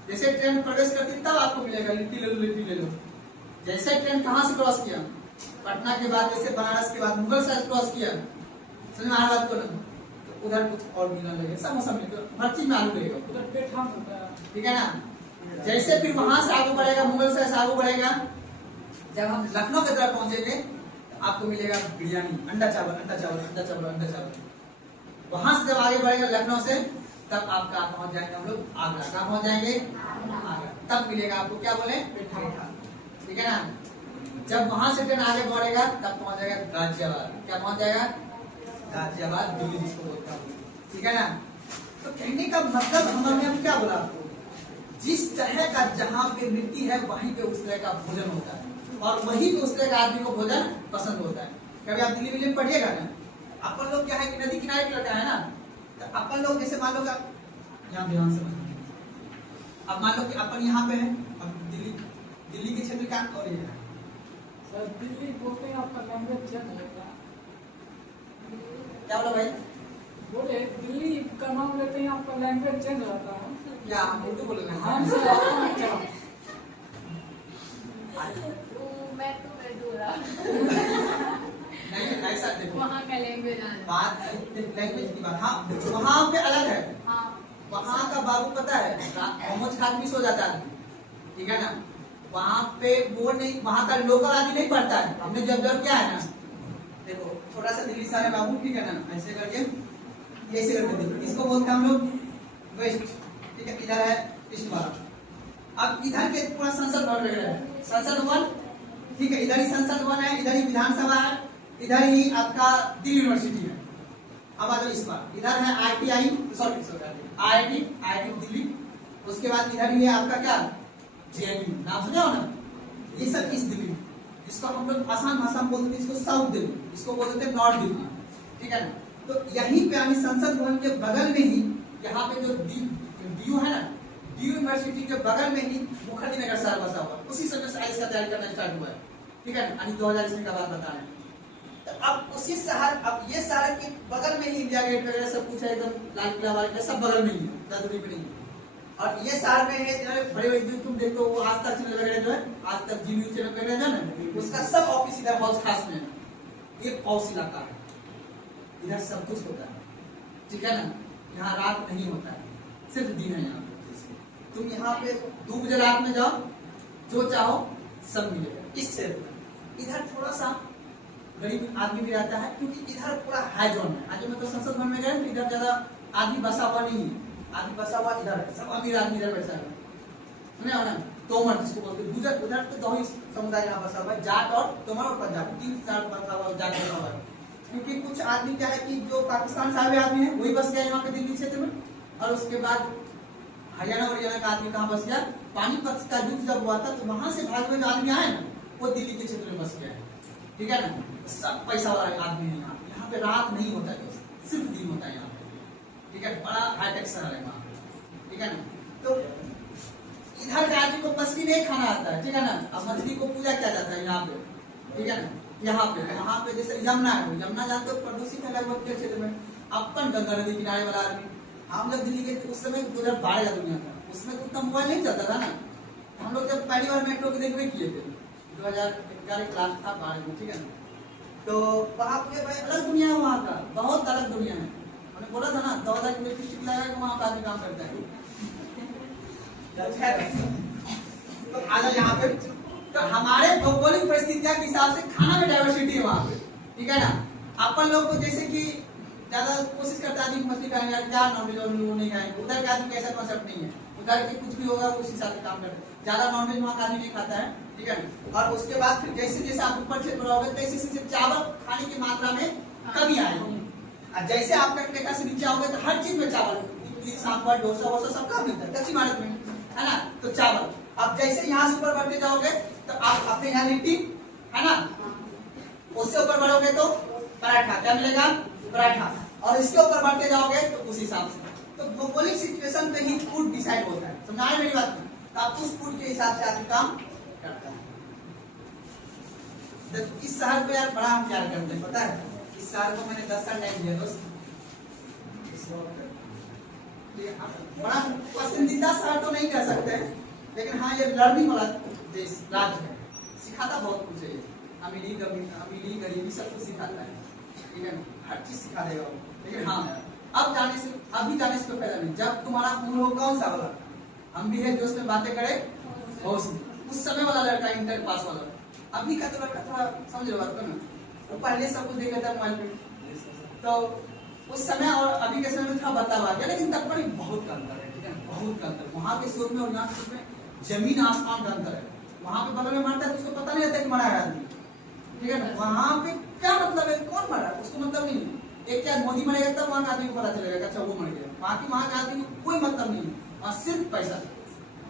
जैसे ट्रेन प्रवेश करती तब आपको मिलेगा लिट्टी ले लो। जैसे ट्रेन कहाँ से क्रॉस किया, पटना के बाद जैसे बनारस के बाद मुगल शहर क्रॉस किया, समझ में आ रहा बात को ना, तो उधर कुछ और मिलने लगे, सब मौसम हर चीज में आलू रहेगा, उधर पेठा होता है, ठीक है ना। जैसे फिर वहां से आगे बढ़ेगा, मुगल शहर से आगे बढ़ेगा, जब हम लखनऊ की तरफ पहुंचेंगे आपको मिलेगा बिरयानी, अंडा चावल। वहां से जब आगे बढ़ेगा लखनऊ से, तब आप कहाँ पहुंच जाएंगे, हम लोग आगरा। कहाँ पहुंच जाएंगे, आगरा। तब मिलेगा आपको क्या बोले, पेठा, ठीक है ना। जब वहां से ट्रेन आगे बढ़ेगा तब पहुंच जाएगा गाजियाबाद। क्या पहुंच जाएगा, गाजियाबाद, दिल्ली जिसको बोलता हूँ, ठीक है ना। तो कहने का मतलब हमने अब क्या बोला आपको, जिस तरह का जहाँ पे मिट्टी है वहीं पे उस तरह का भोजन होता है, और वही पे उस तरह का आदमी को भोजन पसंद होता है। कभी आप दिल्ली में पढ़िएगा ना, अपन लोग क्या है कि नदी किनारे का लड़का है ना, तो अपन लोग जैसे मान लो यहाँ ध्यान से, अब मान लो कि अपन यहाँ पे है, अब दिल्ली के क्षेत्र का और ये है सर, दिल्ली बोलते हैं आपका लैंग्वेज चेंज होता है। क्या बोला भाई, बोले दिल्ली का नाम लेते हैं आपका लैंग्वेज चेंज होता है। क्या हम उर्दू बोल रहे हैं, हाँ सर, आपका क्या नहीं ऐसा देखो, वहाँ का लैंग्वेज बात लैंग्वेज की बात, हाँ वहाँ पे अलग है। वहाँ का बाबू पता है, मोमोज खा के सो जाता है, ठीक है ना। वहाँ पे वो नहीं, वहाँ का लोकल आदमी नहीं पढ़ता है। हमने जब क्या है ना, देखो थोड़ा सा दिल्ली सारे बाबू, ठीक है ना, ऐसे करके ऐसे करके देखो, इसको बोलते हैं हम लोग वेस्ट, ठीक है। इधर है ईस्ट वाला। अब इधर के पूरा संसद भवन वगैरह है, संसद भवन, ठीक है। इधर ही संसद भवन है, इधर ही विधानसभा है, इधर ही आपका दिल्ली यूनिवर्सिटी है। अब आ जाओ इस बार, इधर है IIT, IIT दिल्ली। उसके बाद इधर ही है आपका क्या, JNU, नाम सुने हो ना। ये सब इस दिल्ली, जिसको हम लोग आसान भाषा में बोलते हैं, इसको साउथ दिल्ली, इसको बोलते हैं नॉर्थ दिल्ली, ठीक है ना। तो यहीं पे आने संसद भवन के बगल में ही, यहाँ पे जो DU है ना, DU यूनिवर्सिटी के बगल में ही मुखर्जी नगर शहर बसा हुआ, उसी समय से IAS का तैयारी करना स्टार्ट हुआ है, ठीक है ना। 2000 ईस्वी का बात बता रहे हैं। तो अब उसी शहर, अब ये शहर के बगल में ही इंडिया गेट वगैरह सब कुछ है, एकदम लाल किला वाला सब बगल में ही है, ज्यादा दूरी पे नहीं है। और ये शहर में है बड़े बड़े जो तुम देखो, वो आज तक चैनल वगैरह जो है, आज तक जी न्यूज चैनल वगैरह जो है ना, उसका सब ऑफिस इधर हाउस खास में है। ये पॉश इलाका है, इधर सब कुछ होता है, ठीक है ना। यहाँ रात नहीं होता है, सिर्फ दिन है यहाँ पे। तुम यहाँ पे 2 बजे रात में जाओ, जो चाहो सब मिलेगा इस क्षेत्र में। इधर थोड़ा सा गरीब आदमी भी रहता है, क्योंकि इधर पूरा हाई जोन है। आज मैं तो संसद भवन में गए, इधर ज्यादा आदमी बसा हुआ नहीं है, आदमी बसा हुआ इधर है, सब अमीर आदमी इधर बैठा है, सुने हो ना। तोमर जिसको बोलते हैं, गुजर उधर तो दो ही समुदाय यहाँ बसा हुआ है, जाट और तोमर और पंजाब, 3 साल बसा हुआ जाट बसा हुआ है। क्योंकि कुछ आदमी क्या है कि जो पाकिस्तान से आए आदमी है वही बस गया यहाँ पे दिल्ली क्षेत्र में, और उसके बाद हरियाणा का आदमी कहाँ बस गया, पानीपत का युद्ध जब हुआ था तो वहां से भाग में जो आदमी आए ना वो दिल्ली के क्षेत्र में बस गया है, ठीक है ना। सब पैसा वाला आदमी है यहाँ पे रात नहीं होता है, सिर्फ दिन होता है यहाँ पे, ठीक है। बड़ा हाईटेक शहर है वहाँ पे, ठीक है ना। तो इधर के आदमी को मछली नहीं खाना आता है, ठीक है ना। अब मछली को पूजा किया जाता है यहाँ पे, ठीक है ना। यहाँ पे वहाँ पे जैसे यमुना है, यमुना जानते हो प्रदूषित है लगभग के क्षेत्र में। अपन गंगा नदी किनारे वाला आदमी, हम जब दिल्ली गए उस समय 2012 का दुनिया था, उसमें तो उतना मोबाइल नहीं चलता था ना। हम लोग जब पहली बार मेट्रो के देखने किए थे 2011 क्लास था 12 में, ठीक है ना। तो वहाँ पे भाई अलग दुनिया है, वहाँ का बहुत अलग दुनिया है। मैंने बोला था ना 2000 की लिपस्टिक लगा के वहाँ का आदमी काम करता है। तो आ जाओ यहाँ पे, तो हमारे भौगोलिक परिस्थितियों के हिसाब से खाना में डाइवर्सिटी है वहाँ पे, ठीक है ना। अपन लोग को जैसे कि ज्यादा कोशिश करता है मछली खाएंगे, क्या नॉनवेज और वो नहीं खाएंगे। उधर का आदमी ऐसा कॉन्सेप्ट नहीं है, उधर के कुछ भी होगा उस हिसाब से काम करते हैं। ज्यादा नॉनवेज वहाँ का आदमी नहीं खाता है, ठीक है ना। और उसके बाद फिर जैसे जैसे आप ऊपर क्षेत्र बढ़ोगे तैसे जैसे चावल खाने की मात्रा में कमी आएगी, और जैसे आप रेखा से नीचे आओगे तो हर चीज में चावल, इडली सांभर डोसा वोसा सबका मिलता है दक्षिण भारत में, है ना। तो चावल, अब जैसे यहाँ से ऊपर बढ़ते जाओगे तो आप अपने यहाँ लिट्टी, है ना, उससे ऊपर बढ़ोगे तो पराठा, क्या मिलेगा, पराठा। और इसके ऊपर बढ़ते जाओगे तो उस हिसाब से, तो भौगोलिक सिचुएशन पे ही फूड डिसाइड होता है, समझा मेरी बात। तो आप उस फूड के हिसाब से आदमी काम करता है। इस शहर को यार बड़ा हम प्यार करते हैं, पता है। इस शहर को मैंने 10 साल टाइम दिया दोस्त, बड़ा पसंदीदा शहर तो नहीं कह सकते, लेकिन हाँ ये लर्निंग वाला देश राज्य है, सिखाता बहुत कुछ है। अमीरी गरीबी सब कुछ सिखाता है, ठीक है, हर चीज सिखा देगा। लेकिन हाँ अब जाने से, अभी जाने से कोई फायदा नहीं। जब तुम्हारा उम्र हो कौन सा वाला, हम भी है दोस्त में बातें करे उस समय वाला लड़का, इंटर पास वाला, अभी का तो लड़का थोड़ा समझ लो बात ना, वो पहले सब कुछ देख लेता है मोबाइल पे। तो उस समय और अभी के समय में थोड़ा बदलाव आ गया, लेकिन तब पर बहुत का अंतर है, ठीक है, बहुत का अंतर। वहाँ के सोच में और यहाँ के सोच में जमीन आसमान का अंतर है। वहाँ पे बगल में मरता है तो उसको पता नहीं रहता कि मरा है आदमी, ठीक है ना। वहाँ पे क्या मतलब है, कौन मरा उसको मतलब नहीं है। एक क्या मोदी मरेगा तब वहाँ का आदमी को पता चलेगा अच्छा वो मर गया, बाकी वहाँ का आदमी को कोई मतलब नहीं है, वहाँ सिर्फ पैसा,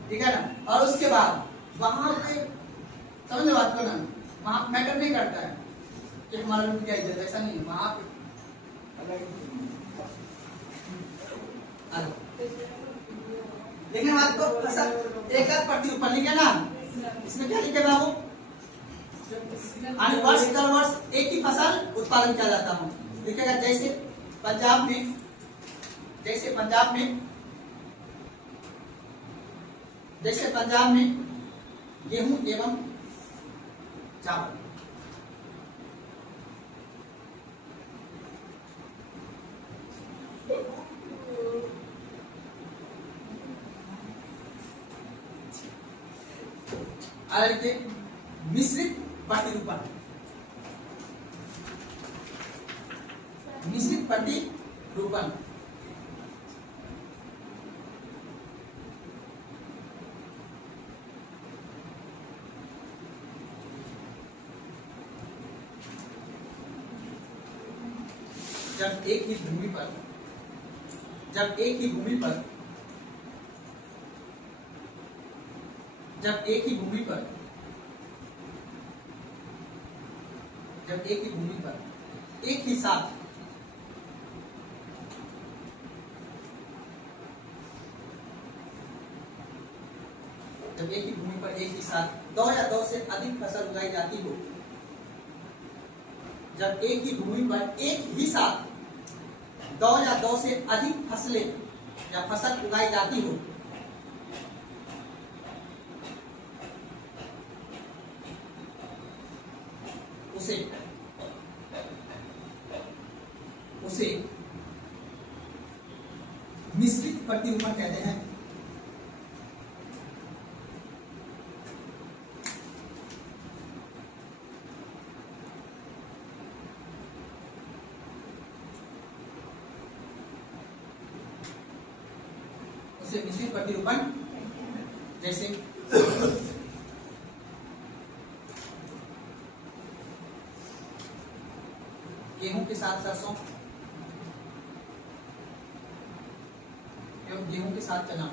ठीक है ना। और उसके बाद वहाँ पे समझ बात को ना, वहाँ मैटर नहीं करता है कि हमारा लोग क्या इज्जत, ऐसा नहीं है वहाँ पे। लेकिन बात को फसल एक पट्टी ऊपर लिखे ना, इसमें क्या लिखे बाबू, वर्ष दर वर्ष एक ही फसल उत्पादन किया जाता है। लिखेगा जैसे पंजाब में गेहूं एवं चावल, मिश्रित प्रतिरूपण, मिश्रित प्रतिरूपण, जब एक ही भूमि पर जब एक ही भूमि पर एक ही साथ दो या दो से अधिक फसल उगाई जाती हो, जब एक ही भूमि पर एक ही साथ दो या दो से अधिक फसलें या फसल उगाई जाती हो, उसे मिश्रित प्रतिरूपण कहते हैं। उसे मिश्रित प्रतिरूपण, जैसे गेहूं के साथ सरसों एवं गेहूं के साथ चना।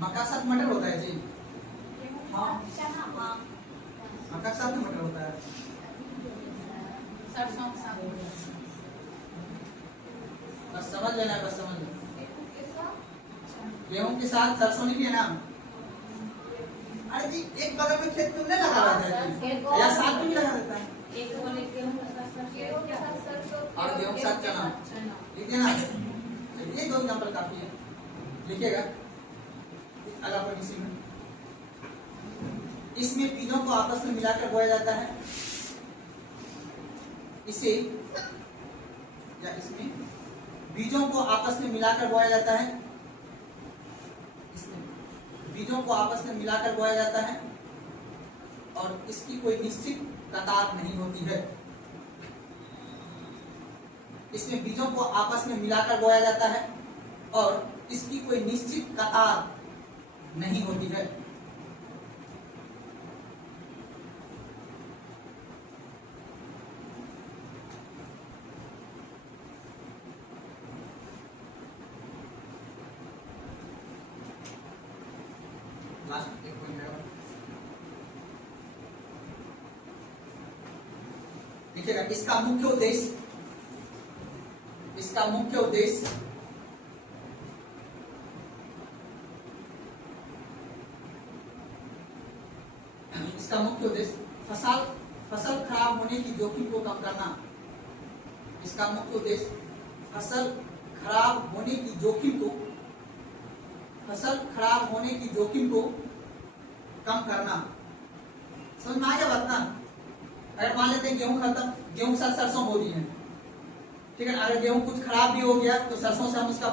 मक्का साथ मटर होता है जी। हाँ, मक्का साथ में मटर होता है। सरसों बस समझ लेना, बस समझ लेना। गेहूं के साथ सरसों नहीं है ना। अरे जी एक बगल में खेत तुमने लगा देता है या साथ में भी लगा देता है। और गेहूं के साथ चना लिखिए ना। ये दो एग्जाम्पल काफी है, लिखिएगा अगला पर किसी में। इसमें बीजों को आपस में मिलाकर बोया जाता है। इसे या इसमें बीजों को आपस में मिलाकर बोया जाता है। इसमें बीजों को आपस में मिलाकर बोया जाता है और इसकी कोई निश्चित कतार नहीं होती है। इसमें बीजों को आपस में मिलाकर बोया जाता है और इसकी कोई निश्चित कतार नहीं होती है। लास्ट एक पॉइंट है, देखिएगा इसका मुख्य उद्देश्य, इसका मुख्य उद्देश्य इसका मुख्य उद्देश्य फसल खराब होने की जोखिम को कम करना। इसका मुख्य उद्देश्य फसल खराब होने की जोखिम को कम करना। समझ में आ गया बात ना। अगर मान लेते हैं गेहूं खत्म, गेहूं के साथ सरसों बो दी है, ठीक है। अगर गेहूं कुछ खराब भी हो गया तो सरसों से हम उसका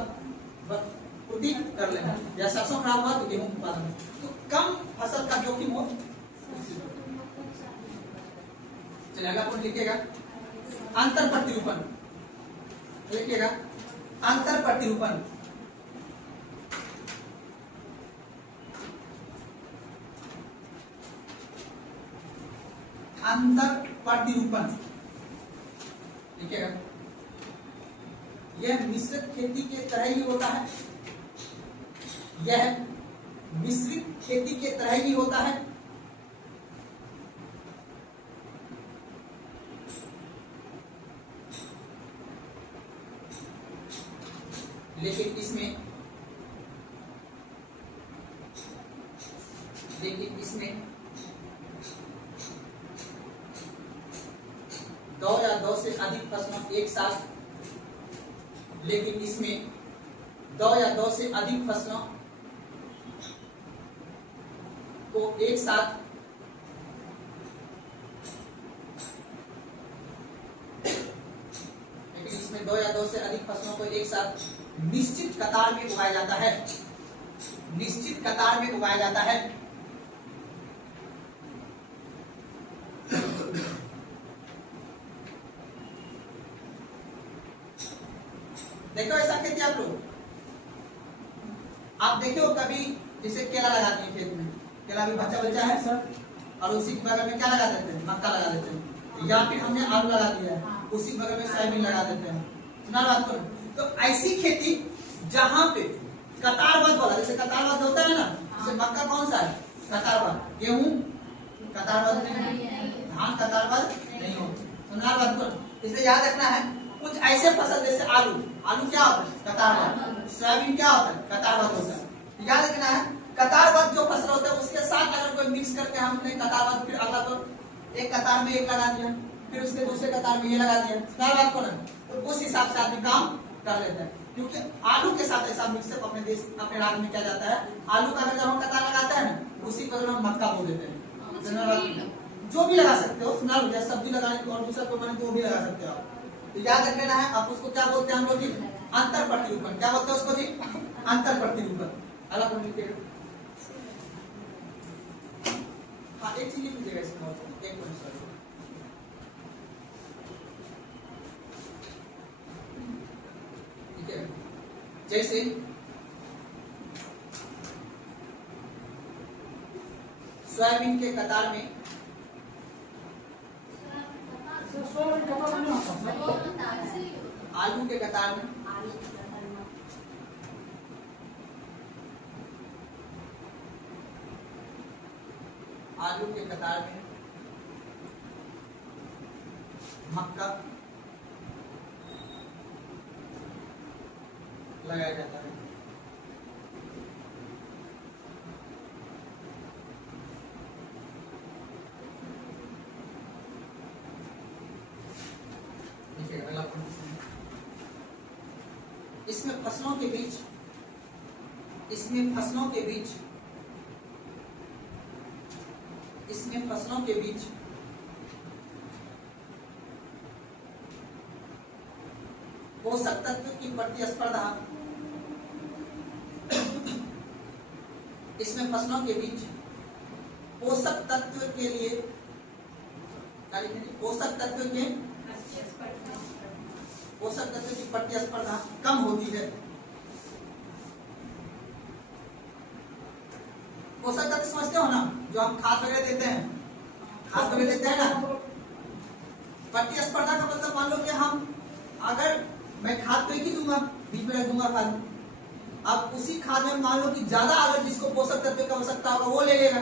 पूर्ति कर लेंगे, या सरसों खराब हुआ तो गेहूं उत्पादन, तो कम फसल का जोखिम हो। चलिए अगला पॉइंट लिखिएगा अंतर प्रतिरूपण। लिखिएगा अंतर प्रतिरूपण। अंतर प्रतिरूपण लिखिएगा, यह मिश्रित खेती के तरह ही होता है। यह मिश्रित खेती के तरह ही होता है, लेकिन इसमें दो या दो से अधिक फसलों एक साथ, लेकिन इसमें दो या दो से अधिक फसलों को एक साथ दो या दो से अधिक फसलों को एक साथ निश्चित कतार में उगाया जाता है। निश्चित कतार में उगाया जाता है। देखो ऐसा खेती आप लोग, आप देखो कभी जैसे केला लगाते हैं खेत में, केला भी बच्चा है सर, और उसी के बगल में क्या लगा देते हैं, मक्का लगा देते हैं, या फिर हमने आलू लगा दिया है, उसी बगल में सोयाबीन लगा देते हैं। सुना बात को। तो ऐसी खेती जहां पे कतारबद्ध वाला, जैसे कतारबद्ध होता है ना, जैसे मक्का कौन सा है कतारबद्ध, गेहूं कतारबद्ध नहीं, धान कतारबद्ध नहीं हो। सुना बात को। इसलिए याद रखना है कुछ ऐसे फसल जैसे आलू, आलू क्या होता है कतारबद्ध, सोयाबीन क्या होता है कतारबद्ध होता है। याद रखना है कतारबद्ध जो फसल होता है उसके साथ अगर कोई मिक्स करके हमने कतारबद्ध, फिर अगला तो एक कतार में एक लगा दिया, फिर उसके दूसरे कतार में ये लगा दिया, सुना बात को ना, तो उस हिसाब से आदमी काम कर लेता है। क्योंकि आलू के साथ ऐसा मिक्सअप अपने देश अपने राज्य में क्या जाता है, आलू का अगर जब हम कतार लगाते हैं ना, उसी पर हम मक्का बो देते हैं। जो भी लगा सकते हो, सुना लो, सब्जी लगाने और दूसरा को मैंने तो भी लगा सकते हो आप। तो याद रख लेना है। आप उसको क्या बोलते हैं हम लोग जी, अंतर प्रतिरूपण। क्या बोलते हैं उसको जी, अंतर प्रतिरूपण। अलग बोल लीजिएगा। हाँ एक चीज लिखिएगा इसमें, एक मिनट सर, जैसे सोयाबीन के कतार में सोयाबीन कतार में नहीं होता है। आलू के कतार में आलू के कतार में मक्का लगाया जाता है। देखिए अगला प्रश्न, इसमें फसलों के बीच पोषक तत्व की प्रतिस्पर्धा, इसमें फसलों के बीच पोषक तत्व के लिए पोषक तत्व की प्रतिस्पर्धा कम होती है। पोषक तत्व समझते हो ना, जो हम खाद वगैरह देते हैं, ना। प्रतिस्पर्धा का मतलब मान लो कि हम अगर मैं खाद तो एक ही दूंगा, बीच में रख दूंगा खाद, अब उसी खाद में मान लो कि ज्यादा अगर जिसको पोषक तत्व की आवश्यकता होगा वो ले लेगा,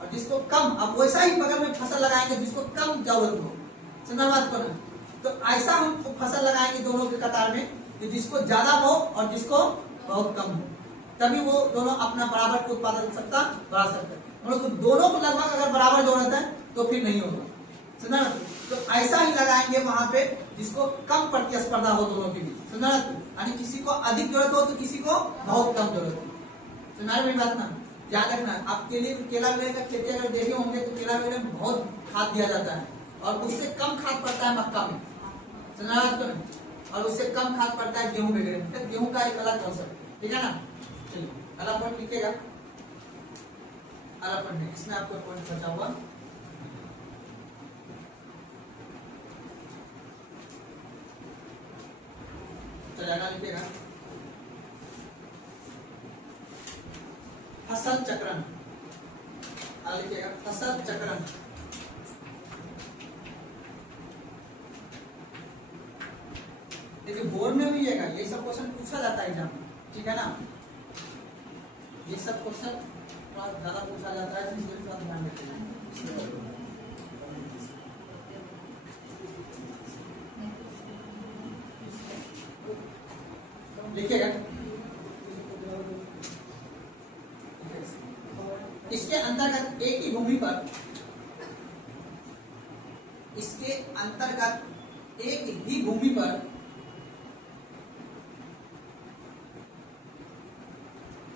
और जिसको कम, अब वैसा ही बगल में फसल लगाएंगे जिसको कम जरूरत हो। समझ बात को ना? तो ऐसा हम फसल लगाएंगे दोनों के कतार में कि जिसको ज्यादा हो और जिसको बहुत कम हो, तभी वो दोनों अपना बराबर को उत्पादन क्षमता बढ़ा सकते हैं। तो दोनों को लगभग अगर बराबर जरूरत है तो फिर नहीं होगा। समझा? तो ऐसा ही लगाएंगे वहां पे जिसको कम प्रतिस्पर्धा हो दोनों के बीच। समझा? यानी किसी को अधिक जरूरत हो तो किसी को बहुत कम जरूरत हो। समझा मेरी बात ना? याद रखना, आप केला वगैरह का खेती अगर देखे होंगे तो केला वगैरह में बहुत खाद दिया जाता है और उससे कम खाद पड़ता है मक्का में। समझा? और उससे कम खाद पड़ता है गेहूं वगैरह में। गेहूं का एक अलग कॉन्सेप्ट, ठीक है ना? चलिए अगला पॉइंट लिखिएगा। अगला पॉइंट, इसमें आपको पॉइंट बचा हुआ, चलेगा, लिखिएगा फसल चक्रण। लिखिएगा फसल चक्रण। देखिए बोर्ड में भी ये सब क्वेश्चन पूछा जाता है एग्जाम में, ठीक है ना? ये सब क्वेश्चन थोड़ा ज्यादा पूछा जाता है, इसलिए थोड़ा ध्यान रखिएगा। लिखिएगा इसके अंतर्गत एक ही भूमि पर, इसके अंतर्गत एक ही भूमि पर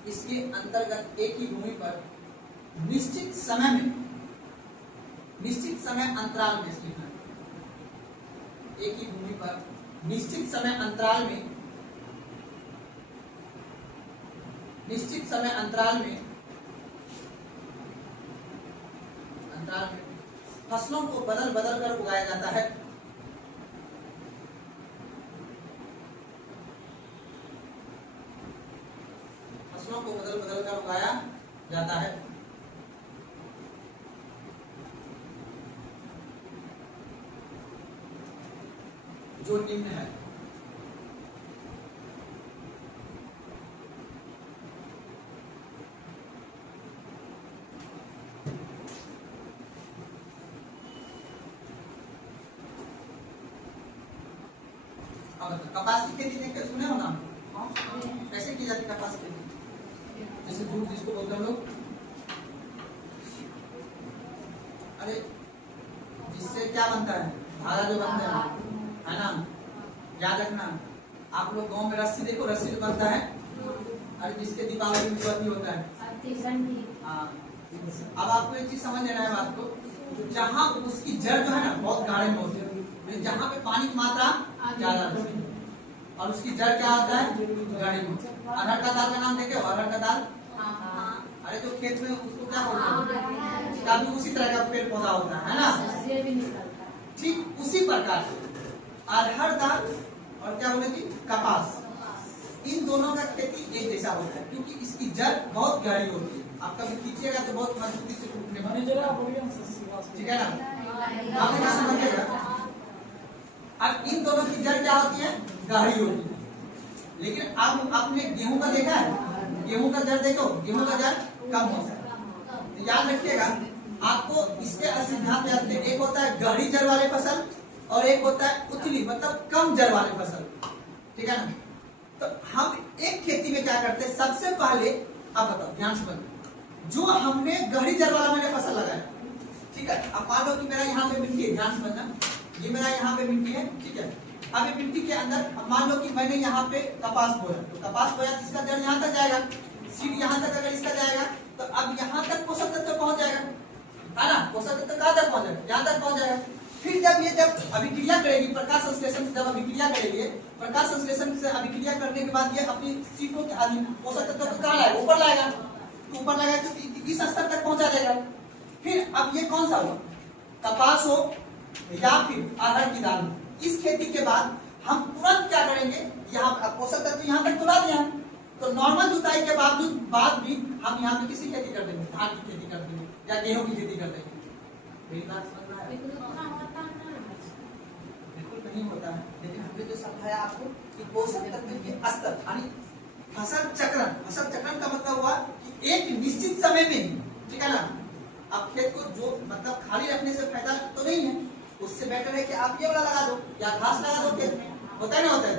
इसके अंतर्गत एक ही भूमि पर निश्चित समय अंतराल में, एक ही भूमि पर निश्चित समय अंतराल में फसलों को बदल बदल कर उगाया जाता है। फसलों को बदल बदल कर उगाया जाता है। जो निम्न है। कपास की खेती देख सुने हो ना? कैसे की जाती है कपास की खेती? जैसे जूट जिसको बोलते हैं लोग, अरे जिससे क्या बनता है, धागा जो बनता है ना? याद रखना, आप लोग गांव में रस्सी देखो, रस्सी जो बनता है, अरे जिसके दीपावली में बत्ती होता है। हाँ, अब आपको एक चीज समझ लेना है बात को, तो जहाँ उसकी जड़ जो है ना बहुत गाढ़े में होती है, जहाँ पे पानी की मात्रा ज्यादा होती है, और उसकी जड़ क्या होता है, गाढ़ी में। अरहर का दाल का नाम देखे हो? अरहर का दाल, अरे जो खेत में उसको क्या बोलते हैं, उसका भी उसी तरह का पेड़ पौधा होता है ना? ठीक उसी प्रकार से अरहर दाल और क्या बोले कि कपास, इन दोनों का खेती एक जैसा होता है क्योंकि इसकी जड़ बहुत गहरी होती है। आप कभी खींचिएगा तो बहुत मजबूती से टूटने वाली है। जरा बोलिए ना, ठीक है ना, आपने क्या समझिएगा। अब इन दोनों की जड़ क्या होती है, गहरी होती है। लेकिन अब आपने गेहूं का देखा है, गेहूं का जड़ देखो, गेहूं का जड़ कम होता है। तो याद रखिएगा, आपको इसके सिद्धांत याद रखिए, एक होता है गहरी जड़ वाले फसल और एक होता है उथली मतलब कम जड़ वाले फसल। ठीक है ना। तो हम एक खेती में क्या करते हैं, सबसे पहले अब बताओ ध्यान से बताओ, जो हमने गहरी जड़ वाला मैंने फसल लगाया, ठीक है। अब मान लो कि मेरा यहाँ पे मिट्टी है, ध्यान से समझना, ये मेरा यहाँ पे मिट्टी है, ठीक है। अब ये मिट्टी के अंदर अब मान लो कि मैंने यहाँ पे कपास बोया, तो कपास बोया तो इसका जड़ यहाँ तक जाएगा, सीड यहाँ तक अगर इसका जाएगा तो अब यहाँ तक पोषक तत्व पहुंच जाएगा, है ना। पोषक तत्व कहाँ तक पहुंच जाएगा, यहाँ तक पहुंच जाएगा। फिर जब अभिक्रिया करेगी, प्रकाश संश्लेषण से जब अभिक्रिया करेगी, प्रकाश संश्लेषण से अभिक्रिया करने के बाद ये अपनी सीटों के पोषक तत्व को कहाँ लाएगा, ऊपर लाएगा। तो ऊपर लाएगा तो इस स्तर तक पहुंचा देगा। फिर अब ये कौन सा हो, कपास हो या फिर अरहर की दाल हो, इस खेती के बाद हम तुरंत क्या करेंगे, यहाँ पोषक तत्व यहाँ तक तुला दिया, तो नॉर्मल जुताई के बाद भी हम यहाँ पे किसी खेती कर देंगे, धान की खेती कर देंगे या गेहूं की खेती कर देंगे। मेरी बात समझ रहा है? बिल्कुल नहीं होता है, लेकिन हमने जो समझाया आपको कि पोषक तत्व के स्तर यानी फसल चक्रण का मतलब हुआ कि एक निश्चित समय में ही, ठीक है ना। अब खेत को जो मतलब खाली रखने से फायदा तो नहीं है, उससे बेटर है कि आप ये वाला लगा दो या घास लगा दो खेत में, होता है ना, होता है।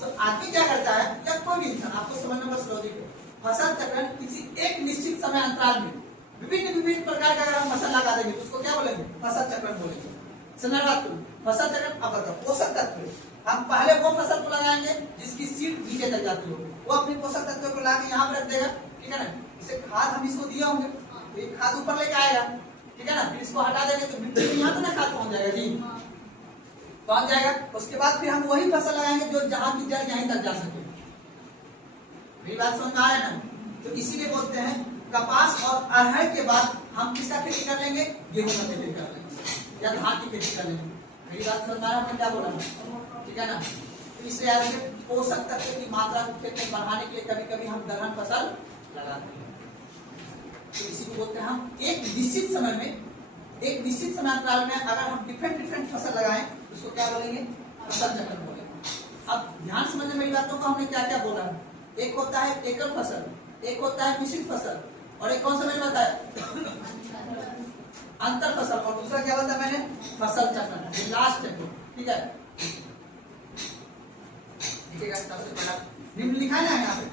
तो आदमी क्या करता है, या कोई भी इंसान, आपको समझना बस लॉजिक है, फसल चक्रण किसी एक निश्चित समय अंतराल में विभिन्न प्रकार का अगर हम फसल लगा देंगे तो उसको क्या बोलेंगे, फसल चक्रण बोलेंगे। फसल चक्रण। अब बताओ पोषक तत्व, हम पहले वो फसल को लगाएंगे जिसकी सीड नीचे तक जाती हो, वो अपने पोषक तत्व को लाके यहाँ पे रख देगा, ठीक है ना। इसे खाद हम इसको दिए होंगे तो ये खाद ऊपर लेके आएगा, ठीक है ना। फिर इसको हटा देंगे तो मिट्टी में यहाँ तो ना खाद पहुंच जाएगा जी, पहुंच जाएगा। उसके बाद फिर हम वही फसल लगाएंगे जो जहाँ की जड़ यहीं तक जा सके। मेरी बात समझ में आ रहा है ना। तो इसीलिए बोलते हैं कपास और अरहर के बाद हम किसका खेती कर लेंगे, गेहूं का खेती कर लेंगे या धान की खेती कर लेंगे। मेरी बात समझ में आ रहा है, क्या बोला, ठीक है ना। तो इसलिए याद रखिए, पोषक तत्व की मात्रा को खेत में बढ़ाने के लिए कभी कभी हम दलहन फसल लगाते हैं। तो इसी को बोलते हैं हम एक निश्चित समय में, एक निश्चित समय अंतराल में अगर हम डिफरेंट फसल लगाएं उसको क्या बोलेंगे, फसल चक्र बोलेंगे। अब ध्यान समझने मेरी बातों को, हमने क्या क्या बोला, एक होता है एकल फसल, एक होता है मिश्रित फसल, और एक कौन सा मैंने बताया, अंतर फसल, और दूसरा क्या बताया मैंने, फसल चक्र, लास्ट चक्र, ठीक है। देखिएगा सबसे पहला निम्न लिखा है ना, यहाँ पे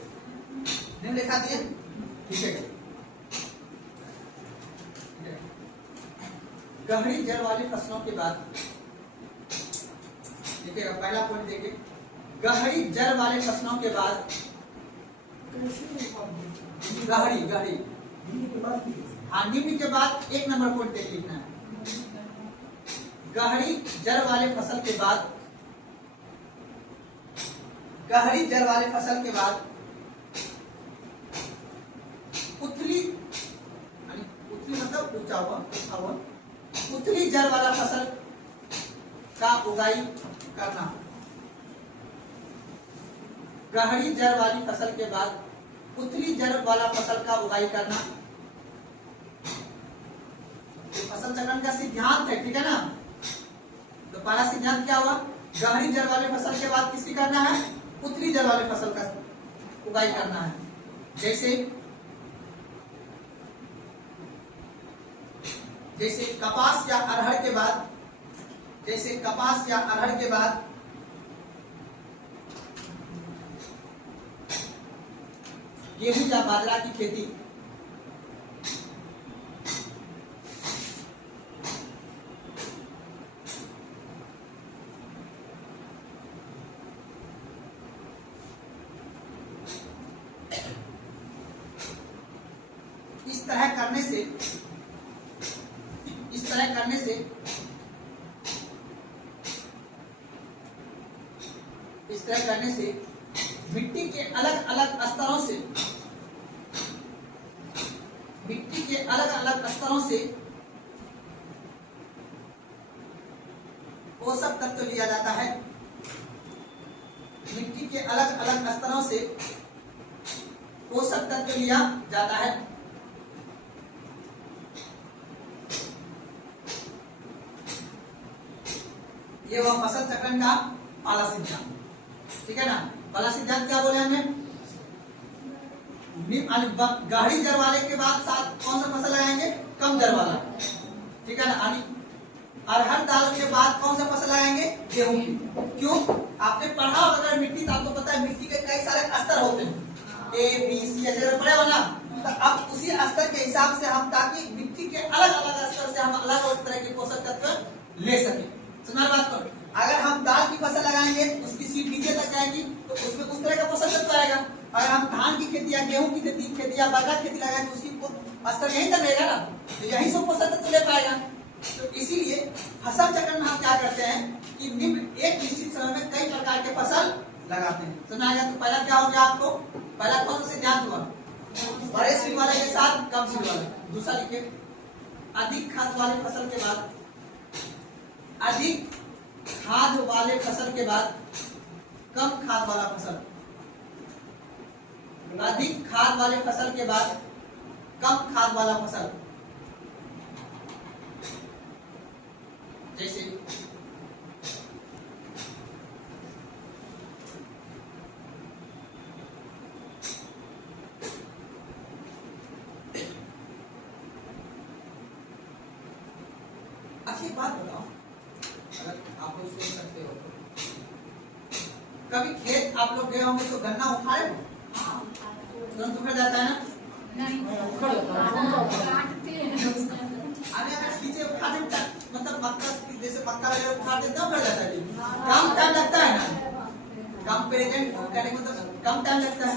निम्न लिखा दिए, ठीक है। गहरी जड़ वाली फसलों के बाद देखिएगा, पहला पॉइंट देखिए, गहरी जड़ वाले फसलों के बाद, गहरी हाँ, निम्न के बाद एक नंबर पॉइंट देख लिखना है। गहरी जड़ वाले फसल के बाद, गहरी जड़ वाले फसल के बाद उथली मतलब ऊंचा हुआ उथली जड़ वाला फसल का उगाई करना। गहरी जड़ वाली फसल के बाद उथली जड़ वाला फसल का उगाई करना, तो फसल चक्रण का सिद्धांत है, ठीक है ना। तो पहला सिद्धांत क्या हुआ, गहरी जड़ वाले फसल के बाद किसकी करना है, उथली जड़ वाले फसल का उगाई करना है। जैसे कपास या अरहर के बाद, जैसे कपास या अरहर के बाद गेहूं या बाजरा की खेती, इस तरह करने से मिट्टी के अलग अलग स्तरों से पोषक तत्व लिया जाता है। मिट्टी के अलग अलग स्तरों से पोषक तत्व लिया जाता है। ये वह फसल चक्रण का पहला सिद्धांत, ठीक है ना। पहला सिद्धांत क्या बोले हमने, गाढ़ी जड़ वाले के बाद साथ कौन सा फसल लगाएंगे, कम जड़ वाला, ठीक है ना। अरहर दाल के बाद कौन सा फसल लगाएंगे, गेहूं की। क्यों, आपने पढ़ा होगा अगर मिट्टी, तो आपको पता है मिट्टी के कई सारे स्तर होते हैं, ए बी सी ऐसे पढ़े हो ना। तो अब उसी स्तर के हिसाब से हम, ताकि मिट्टी के अलग अलग स्तर से हम अलग अलग तरह के पोषक तत्व ले सके। सुना बात को, अगर हम दाल की फसल लगाएंगे उसकी सीट नीचे तक जाएगी तो उसमें उस तरह का पोषक तत्व आएगा। अगर हम धान की खेती या गेहूं की खेती या बरगद की खेती लगाएंगे तो उसकी स्तर यहीं तक रहेगा ना, तो यही सब पोषक तत्व ले पाएगा। तो इसीलिए फसल चक्र में हम क्या करते हैं कि एक निश्चित समय में कई प्रकार के फसल लगाते हैं। सुनाएगा तो पहला क्या हो गया आपको, पहला कौन सा सिद्धांत हुआ, बड़े सीड वाले के साथ कम सीड वाले। दूसरा लिखिए, अधिक खाद वाले फसल के बाद, अधिक खाद वाले फसल के बाद कम खाद वाला फसल, अधिक खाद वाले फसल के बाद कम खाद वाला फसल। जैसे अच्छी बात बताओ, अगर आप लोग सोच सकते हो, कभी खेत आप लोग गए होंगे तो गन्ना उखाड़े हो, तुरंत उखड़ जाता है ना, अरे अगर पीछे उखाड़ देता, मतलब मक्का जैसे मक्का वगैरह उखाड़ देते उखड़ जाता है, कम टाइम लगता है ना, कम प्रेजेंट करने में तो कम टाइम लगता है।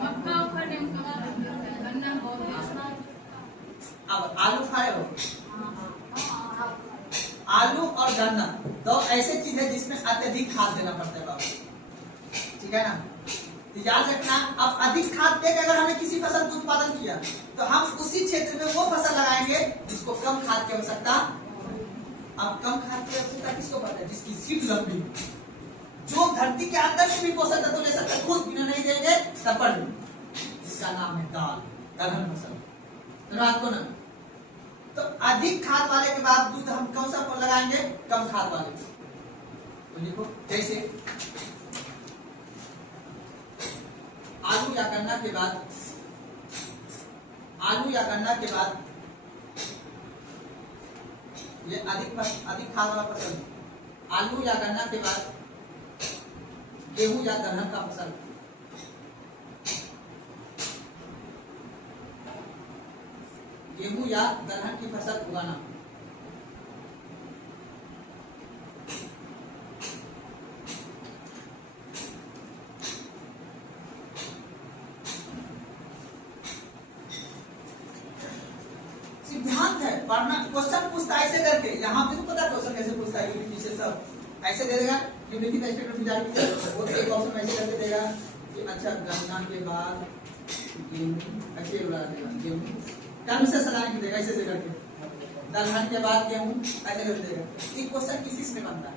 मक्का उखाड़ने में गन्ना बहुत, अब आलू खाए हो, आलू और गन्ना दो ऐसे चीज है जिसमें अत्यधिक खाद देना पड़ता है बाबू, ठीक है ना। तो याद रखना, अब अधिक खाद देकर अगर हमने किसी फसल का उत्पादन किया तो हम उसी क्षेत्र में वो फसल लगाएंगे जिसको कम खाद की आवश्यकता। अब कम खाद की आवश्यकता किसको पड़ता है, जिसकी सीट लंबी, जो धरती के अंदर से भी पोषक तत्व ले सकता है, खुद बिना नहीं देंगे तब, इसका नाम है दाल, दलहन फसल। तो रात को ना, तो अधिक खाद वाले के बाद दूध हम कौन सा लगाएंगे, कम खाद वाले। तो लिखो, जैसे आलू या गन्ना के बाद, आलू या गन्ना के बाद ये अधिक खाद वाला फसल, आलू या गन्ना के बाद गेहूं या दलहन का फसल, गेहूं या दलहन की फसल उगाना। सिद्धांत है, पढ़ना, क्वेश्चन पूछता है ऐसे करके, यहाँ पे तो पता क्वेश्चन कैसे पूछता है, यूनिट से सब ऐसे दे देगा, यूनिट का स्टेटमेंट जारी वो एक ऑप्शन ऐसे करके देगा कि अच्छा गन्ना के बाद गेहूं, ऐसे बुला देगा, गेहूं कर्म से सलाह देगा ऐसे करके, दलहन के बाद गेहूं ऐसे कर देगा। ये क्वेश्चन किसी से बनता है,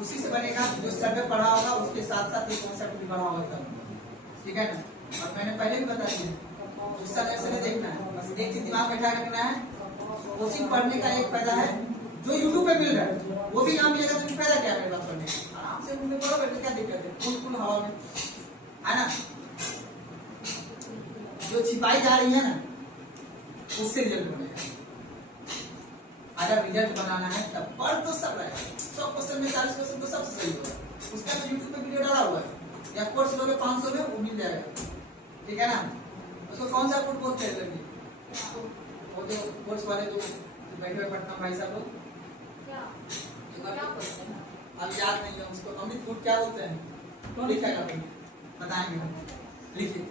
उसी से बनेगा जो सर पे पढ़ा होगा, उसके साथ साथ ये कॉन्सेप्ट भी पढ़ा होगा तब, ठीक है ना। और मैंने पहले भी बता दिया, दूसरा ऐसे नहीं देखना है, बस एक चीज दिमाग में क्या रखना है, कोचिंग पढ़ने का एक फायदा है, जो यूट्यूब पे मिल रहा है वो भी काम मिलेगा, तो फायदा क्या है बात पढ़ने, आराम से मुझे पढ़ो, बैठे क्या दिक्कत है, फुल हवा में, है ना। जो छिपाई जा रही है ना, उससे रिजल्ट बनेगा। अगर रिजल्ट बनाना है तब पढ़ तो सब रहेगा, 100 क्वेश्चन में 40 क्वेश्चन तो सबसे सही होगा, उसका तो यूट्यूब पे वीडियो डाला हुआ है, या कोर्स लोगे 500 में वो मिल जाएगा, ठीक है ना। उसको कौन सा कोर्स बोलते हैं लड़की, वो जो कोर्स वाले जो बैठे हुए पटना भाई साहब लोग, अब याद नहीं है उसको, अमृत फूड क्या बोलते हैं, तो लिखेगा बताएंगे, लिखिए।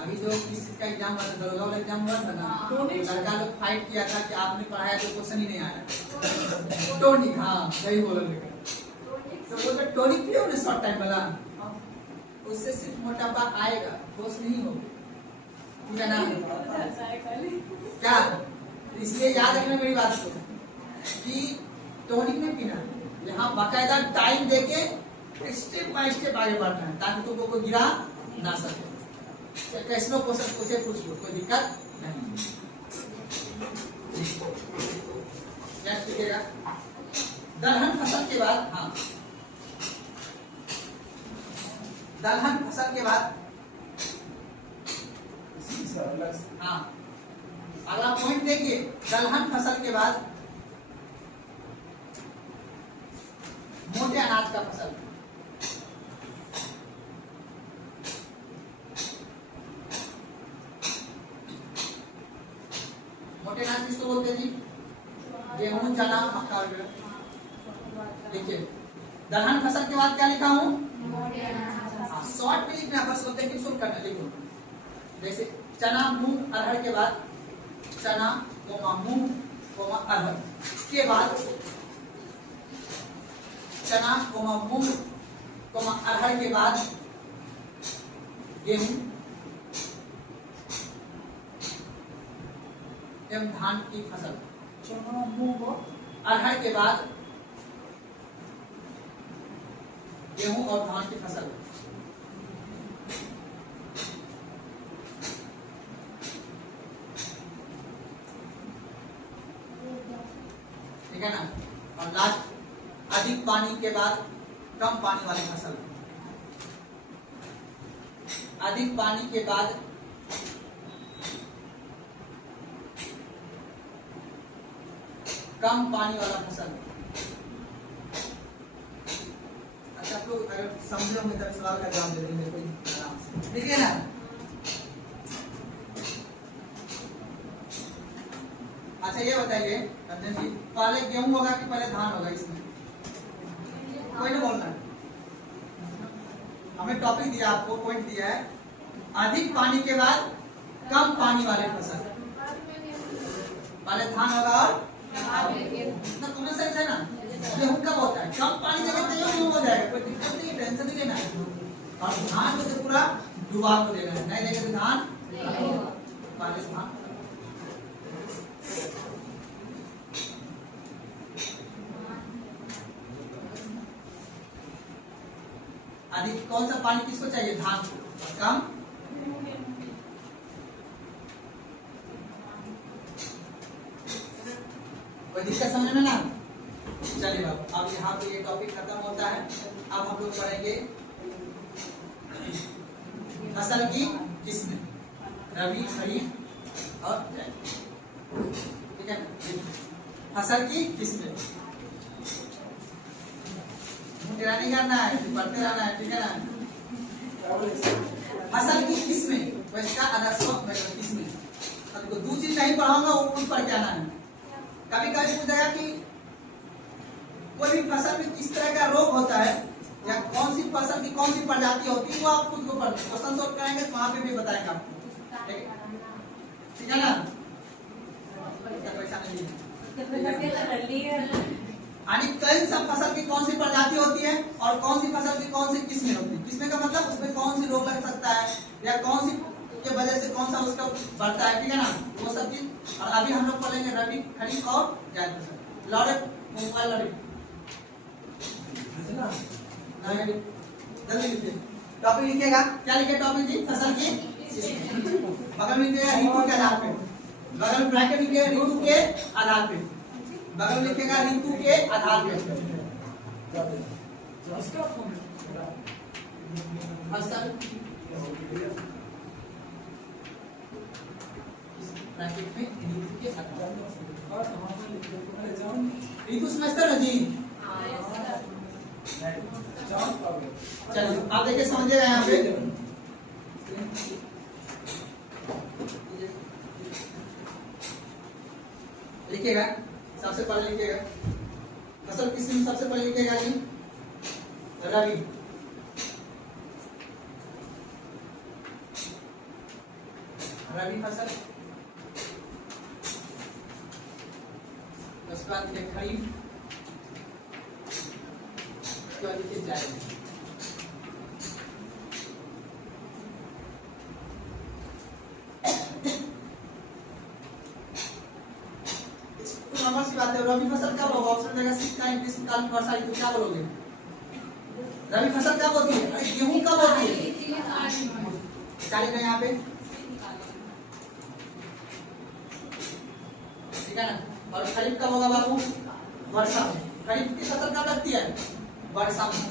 अभी जो इस का एग्जाम हुआ था, दरोगा वाला एग्जाम हुआ था ना, लड़का लोग फाइट किया था कि आपने पढ़ाया तो क्वेश्चन ही नहीं आया, टॉनिक, हाँ सही बोला लेकिन, तो बोलते टॉनिक पियो ना शॉर्ट टाइम वाला, उससे सिर्फ मोटापा आएगा, ठोस नहीं होगा, ठीक है ना। क्या, इसलिए याद रखना मेरी बात को कि टॉनिक नहीं पीना है, यहाँ बाकायदा टाइम देके स्टेप बाय स्टेप आगे बढ़ना है ताकि तुमको कोई गिरा ना सके। कैसनो क्वेश्चन पूछे पूछ लो, कोई दिक्कत नहीं। नेक्स्ट लिखिएगा दलहन फसल के बाद, हाँ दलहन फसल के बाद, हाँ अगला पॉइंट देखिए, दलहन फसल के बाद मोटे अनाज का फसल। मोटे अनाज किसको बोलते हैं जी? गेहूं, चना, मक्का वगैरह। देखिए दलहन फसल के बाद क्या लिखा हूं? शॉर्ट में लिखना, बस बोलते हैं कि शुरू करना, लिखो। जैसे चना, मूंग, अरहर के बाद चना, मूंग, अरहर के बाद चना, मूंग, अरहर के बाद गेहूं एवं धान की फसल। चना, मूंग, अरहर के बाद गेहूं और धान की फसल। ठीक है ना? और लास्ट अधिक पानी के बाद कम पानी वाली फसल। अधिक पानी के बाद कम पानी वाला फसल। अच्छा आप लोग अगर समझे होंगे तब सवाल का जवाब दे देंगे कोई आराम से, ठीक है ना? अच्छा ये बताइए रंजन जी, पहले गेहूं होगा कि पहले धान होगा इसमें? कोई नहीं बोलना है। हमें टॉपिक दिया, आपको पॉइंट दिया है, अधिक पानी के बाद कम पानी वाले फसल। पहले धान होगा और ना, तुम्हें सही है ना? गेहूं कब होता है? कम पानी जगह गेहूं हो जाएगा, कोई दिक्कत नहीं, टेंशन नहीं लेना है। और धान को तो पूरा डुबा को देना है, नहीं देगा तो धान पहले धान। अधिक कौन सा पानी किसको चाहिए? धान को। कम कोई दिक्कत समझ में ना? चलिए बाबू अब यहाँ पे ये टॉपिक खत्म होता है। अब हम लोग पढ़ेंगे फसल की किस्में, रबी, खरीफ और जायद। ठीक है ना? फसल की किस्में नहीं करना है, पढ़ते रहना है, ठीक है ना? फसल की किस्में, इसका किस्में। अब दो चीज नहीं पढ़ाऊंगा, वो खुद पढ़ के आना है। कभी कभी पूछेगा कि कोई भी फसल में किस तरह का रोग होता है या कौन सी फसल की कौन सी प्रजाति होती है, वो आप खुद को क्वेश्चन सॉल्व कराएंगे तो वहां पे भी बताएंगे आपको, ठीक है ना? पैसा नहीं यानी कौन सा फसल की कौन सी प्रजाति होती है और कौन सी फसल की कौन सी किस्में होती है। किस्में का मतलब उसमें कौन सी रोग लग सकता है या कौन सी के वजह से कौन सा उसका बढ़ता है, ठीक है ना? वो सब चीज। और अभी हम लोग पढ़ेंगे रबी, खरीफ और जायद फसल। लौड़े मोबाइल लौड़े जल्दी लिखिए, टॉपिक लिखिएगा। क्या लिखे टॉपिक जी? फसल की बगल में लिखिएगा ऋतु के आधार पे, बगल में ब्रैकेट लिखिएगा ऋतु के आधार पे, बगल में लिखेगा ऋतु के आधार पे। फसल ब्रैकेट में ऋतु के आधार पे। ऋतु समझते हो जी? चलिए आप देखिए, समझिएगा यहाँ पे लिखिएगा। सबसे पहले लिखिएगा फसल किस्म, सबसे पहले लिखिएगा जी रबी। रबी फसल, उसके बाद लिखे खरीफ, उसके बाद लिखे जायद। नंबर सी बात है, रबी फसल कब होगा? ऑप्शन बदलेगा शीतकालीन ग्रीष्मकालीन वर्षा ऋतु, क्या बोलोगे? रबी फसल कब होती है? अरे गेहूं कब होती है? निकालिए ना यहाँ पे, ठीक है ना। और खरीफ कब होगा बाबू? वर्षा में। खरीफ की फसल कब लगती है? वर्षा में।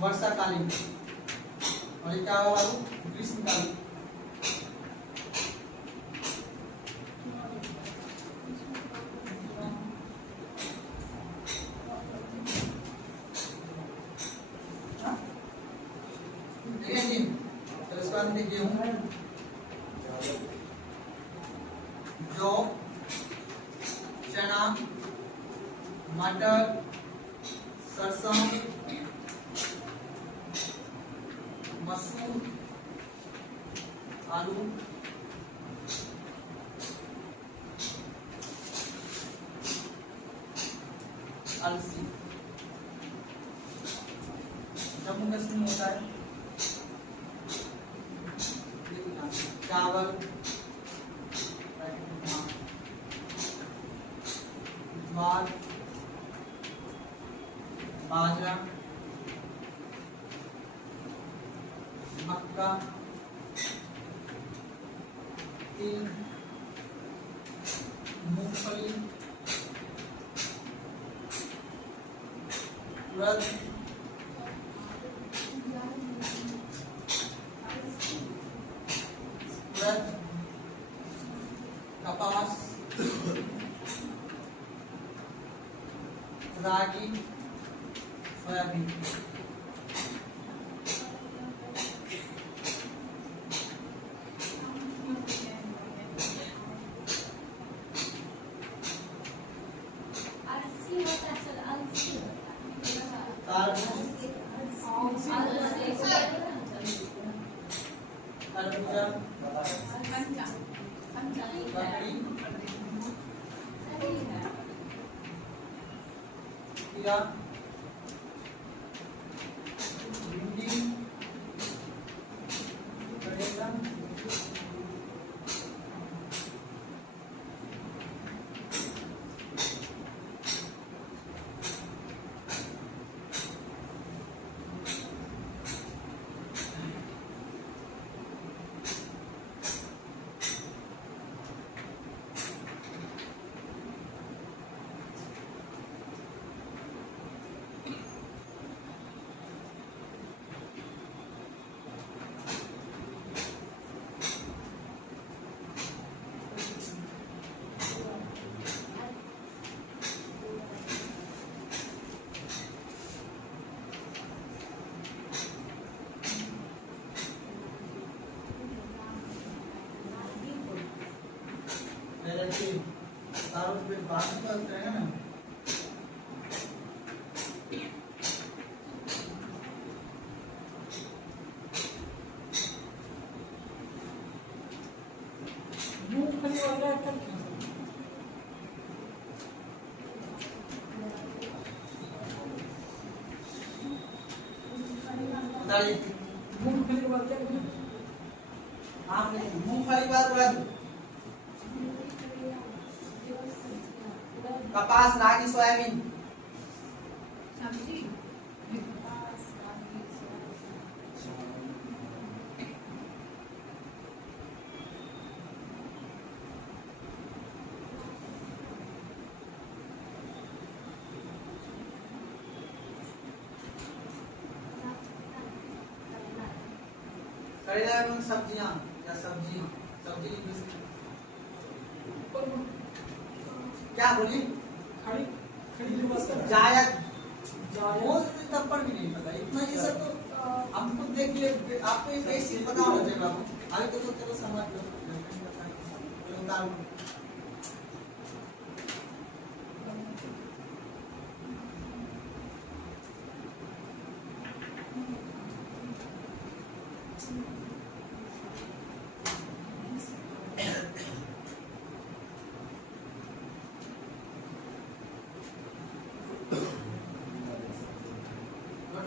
वर्षाकालीन। और ये क्या होगा बाबू? ग्रीष्मकालीन। ठीक है जी। तो इसके बाद गेहूं, जौ, चना, मटर, सरसों, मसूर, आलू, अलसी। जम्मू कश्मीर में होता है चावल, ज्वार, बाजरा, मक्का, तिल, मूंगफली, उड़द, कपास, रागी, सोयाबीन। तरबूजा, ककड़ी, खीरा, भिंडी, करेला, तारों पे बात करते हैं ना। मूंगफली वाला कब मूंगफली वाला आप मूंगफली बात उड़द, कपास, रागी, सोयाबीन। सब्जी करेला एवं सब्जियां या सब्जी, सब्जी क्या बोली? खड़ी खड़ी व्यवस्था जायद, जायद। वो तब पर भी नहीं पता इतना, ये सब तो हमको देखिए, आपको ये बेसिक पता होना चाहिए बाबू। आगे तो चलो समझ लो।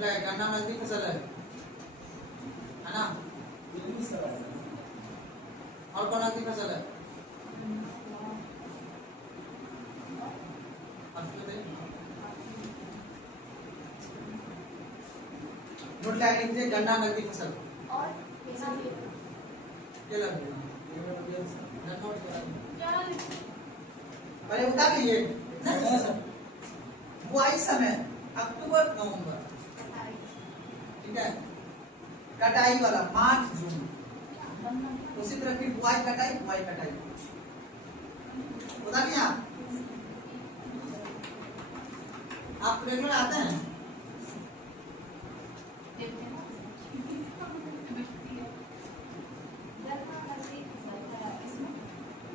गन्ना नकदी फसल है ना? और कौन नकदी फसल है? नोट लगा के लिखते गन्ना नकदी फसल और ये लग पहले बता दीजिए बुआई समय अक्टूबर नवंबर, ठीक है। कटाई वाला मार्च जून, उसी तरह फिर बुआई कटाई बता दिए आप रेगुलर आते हैं?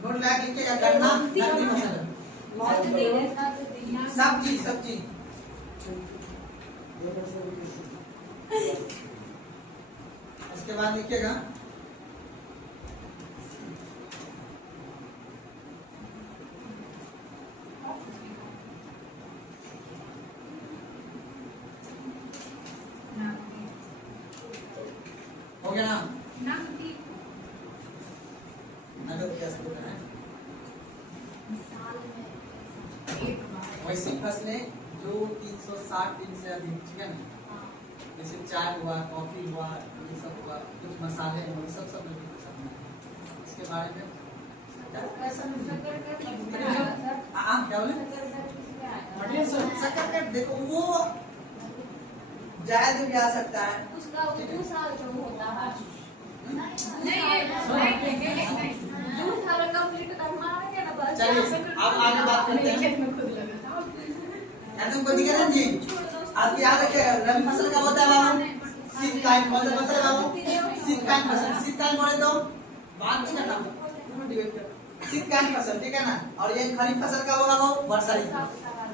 नोट लगा के लिखिए गन्ना नकदी फसल सब्जी उसके बाद लिखिएगा हो गया ना? नगद कैसे होता है? वैसी फसलें जो 360 दिन से अधिक, ठीक है ना, जैसे चाय हुआ, कॉफी हुआ, ये सब हुआ, कुछ मसाले हुए, सब इसके बारे में क्या बोले? शक्कर देखो वो जायज भी आ सकता है, चलिए अब आगे बात करते हैं। तुमको दिखे ना जी, आपकी याद रखे रबी फसल का होता है बाबू शीतकालीन, कौन सा फसल है बाबू? शीतकालीन फसल। शीतकालीन बोले तो बात नहीं करना, शीतकालीन फसल, ठीक है ना। और ये खरीफ फसल का होगा वो वर्षा ऋतु,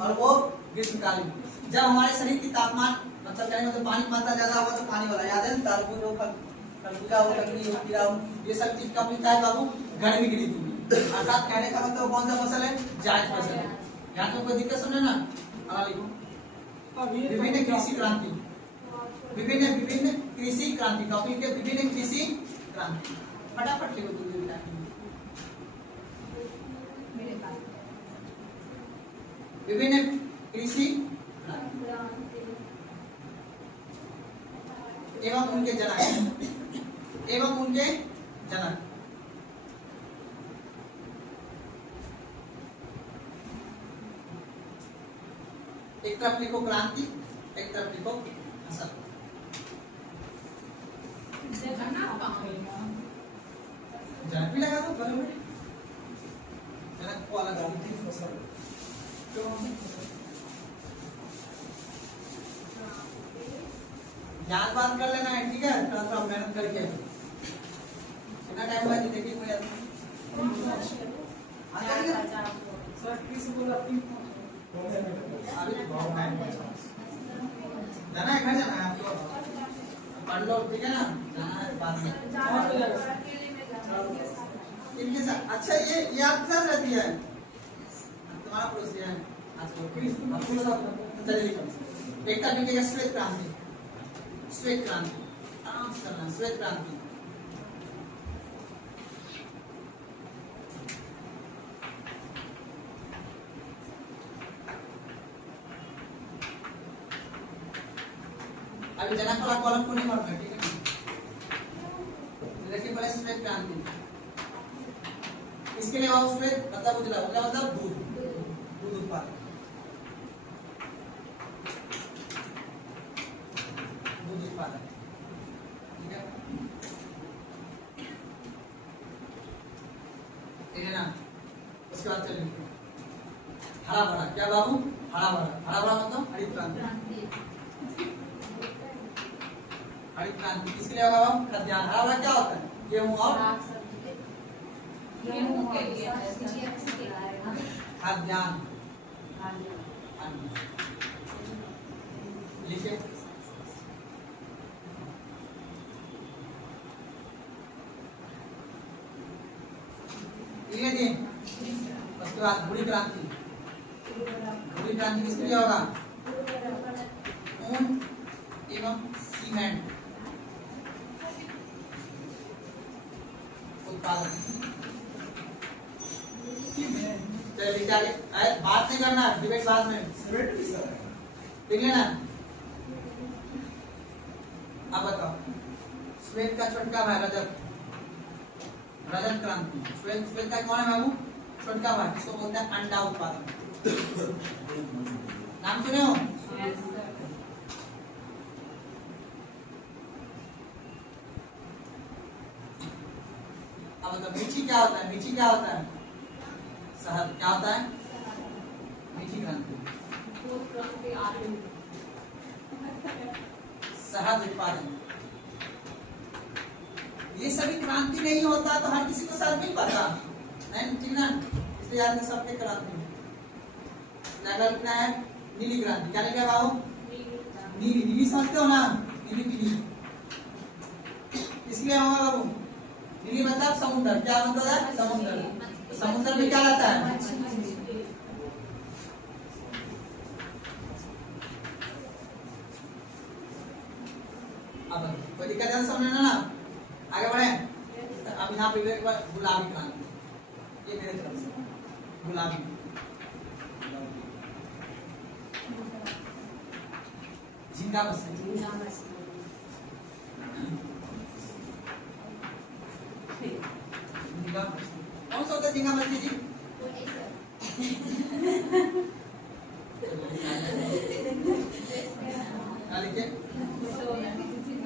और वो ग्रीष्मकालीन। जब हमारे शरीर की तापमान मतलब कहने मतलब पानी की मात्रा ज्यादा होगा तो पानी वाला, याद है ना, तरबूज हो, खरबूजा हो, ककड़ी हो, खीरा हो, ये सब चीज कब मिलता है बाबू? गर्मी की ऋतु में। अर्थात कहने का मतलब कौन सा फसल है? जायज फसल है। यहाँ तो कोई दिक्कत समझे ना? लिखो विभिन्न कृषि क्रांति, विभिन्न कृषि क्रांति, टॉपिक के विभिन्न कृषि क्रांति, फटाफट लिखो तुम विभिन्न कृषि एवं उनके जनक एक तरफ लिखो क्रांति, एक तरफ लिखो फसल। जनक भी लगा दो, जनक को अलग याद बात कर लेना है, ठीक है। थोड़ा थोड़ा मेहनत करके कितना टाइम हुआ देखिए कोई जाना है, घर जाना है आपको, पढ़ लो, ठीक है ना, जाना है बाद में इनके साथ। अच्छा ये आपके साथ रहती है, तुम्हारा पड़ोसी है आज एक का लिखेगा श्वेत क्रांति, श्वेत क्रांति, आराम से करना, श्वेत क्रांति। अभी जनक वाला कॉलम को नहीं भरना, ठीक है। देखिए पहले श्वेत क्रांति, इसके लिए और श्वेत मतलब उजला, उजला मतलब दूध उत्पादन, दूध उत्पादन, ठीक है, ठीक है ना। उसके बाद चलिए हरा भरा, क्या बाबू? हरा भरा, हरा भरा मतलब हरित क्रांति, हरित क्रांति किसके लिए होगा? खाद्यान्न। हरा भरा क्या होता है? गेहूं और खाद्यान्न, लिखे। ठीक है जी। उसके बाद भूरी क्रांति, भूरी क्रांति किसके लिए होगा? ऊन एवं सीमेंट उत्पादन। चलिए आगे बात नहीं करना, डिबेट बाद में, देख लेना। अब बताओ, श्वेत का छोटका भाई रजत, रजत क्रांति। श्वेत का कौन है बाबू? छोटका भाई, जिसको बोलते हैं अंडा उत्पादन। नाम सुने हो? अब मतलब मीठी क्या होता है? मीठी क्या होता है? शहद। क्या होता है? मीठी क्रांति, शहद उत्पादन। ये सभी क्रांति नहीं होता तो हर किसी को शहद मिल पाता नहीं, ठीक ना? इसलिए याद में सबके क्रांति लेवल क्या है? नीली क्रांति। क्या लिखा है बाबू? नीली। नीली समझते हो ना? नीली पीली इसलिए होगा बाबू। नीली मतलब समुद्र। क्या मतलब है? समुद्र। तो समुद्र में क्या रहता है? अब कोई दिक्कत है समझना ना? आगे बढ़े। अब यहाँ पे गुलाबी क्रांति, ये मेरे तरफ से गुलाबी। झींगा मछली। कौन सा होता है झींगा मछली जी?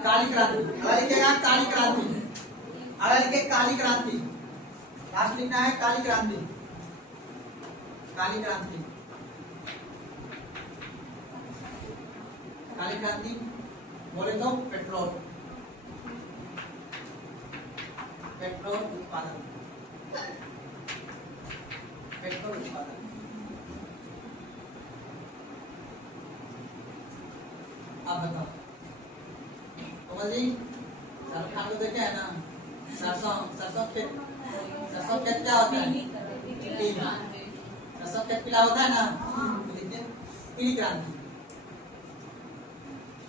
काली क्रांति। अगला लिखेगा काली क्रांति। अगला लिखे काली क्रांति। लास्ट लिखना है काली क्रांति। काली क्रांति, काली क्रांति बोले तो पेट्रोल, पेट्रोल उत्पादन, पेट्रोल उत्पादन। आप बताओ कोमल जी, शाहरुख खान को देखे है ना? सरसों, सरसों खेत, सरसों खेत क्या होता है? सरसों खेत पीला होता है ना? पीली क्रांति,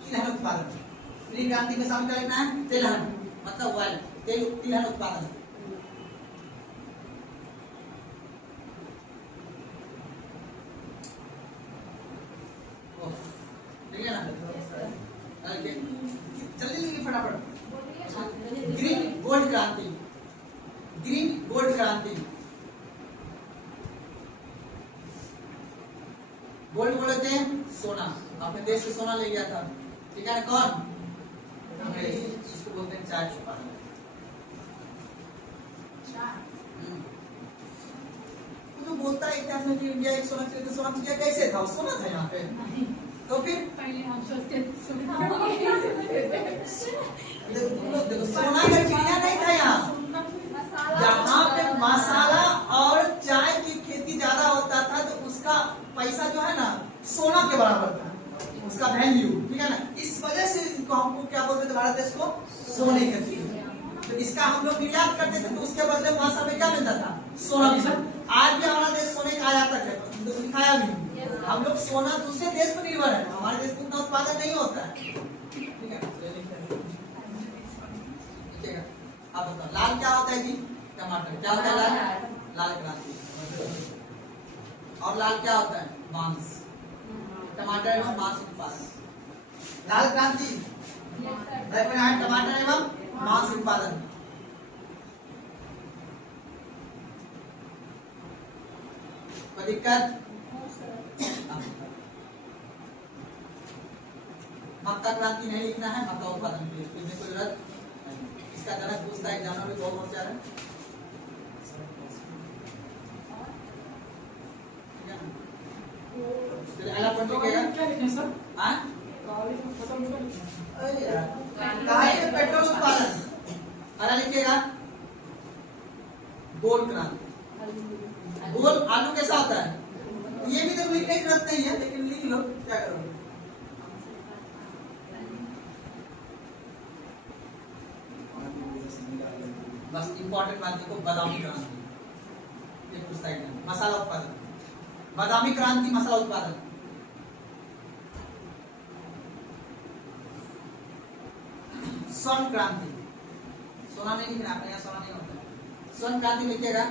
तिलहन उत्पादन। पीली क्रांति में शामिल क्या लिखना है? तिलहन मतलब ऑयल, तिलहन उत्पादन। ठीक है ना? जल्दी लिखिए फटाफट। ग्रीन गोल्ड क्रांति, ग्रीन गोल्ड क्रांति। गोल्ड बोलते हैं सोना, अपने देश से सोना ले गया था, ठीक है? कौन? अंग्रेज। इसको बोलते हैं चाय छुपाना। तो बोलता है इतिहास में कि इंडिया एक सोना चाहिए, तो सोना चाहिए कैसे था? सोना था यहाँ पे, तो फिर पहले हम सोचते सोना का चिड़िया नहीं था यहाँ। यहाँ पे मसाला और चाय की खेती ज्यादा होता था, तो उसका पैसा जो है ना सोना के बराबर था, उसका वैल्यू, ठीक है ना? इस वजह से इनको हमको क्या बोलते थे? भारत देश को सोने का चीज। तो इसका हम लोग निर्यात करते थे, तो उसके बदले वहां समय क्या मिलता था? सोना मिलता। आज भी हमारा देश सोने का आयातक है, तो दिखाया भी हम लोग सोना दूसरे देश पर निर्भर है, हमारे देश में उतना उत्पादन नहीं होता है, ठीक है? ठीक है। अब बताओ लाल क्या होता है जी? टमाटर। क्या होता है लाल? लाल क्रांति। और लाल क्या होता है? मांस। टमाटर एवं मांस उत्पादन। लाल क्रांति टमाटर एवं मांस उत्पादन। कोई दिक्कत? मक्का क्रांति नहीं लिखना है, मक्का उत्पादन के लिए कोई जरूरत नहीं। इसका जनक पूछता है एग्जाम में, बहुत होशियार है, ठीक है? अगला पॉइंट लिखेगा क्या लिखें सर? हाँ? अरे यार, कहानी में पेट्रोल उत्पादन। अगला लिखेगा गोल क्रांति। गोल आलू कैसा होता है? ये भी तो लिखने की जरूरत नहीं है, लेकिन लिख लो, क्या करोगे? बस इंपॉर्टेंट बात देखो, बादामी क्रांति। ये पूछता है मसाला उत्पादन, बादामी क्रांति, मसाला उत्पादन। स्वर्ण क्रांति, सोना नहीं लिखना, अपने यहाँ सोना नहीं होता है। स्वर्ण क्रांति लिखेगा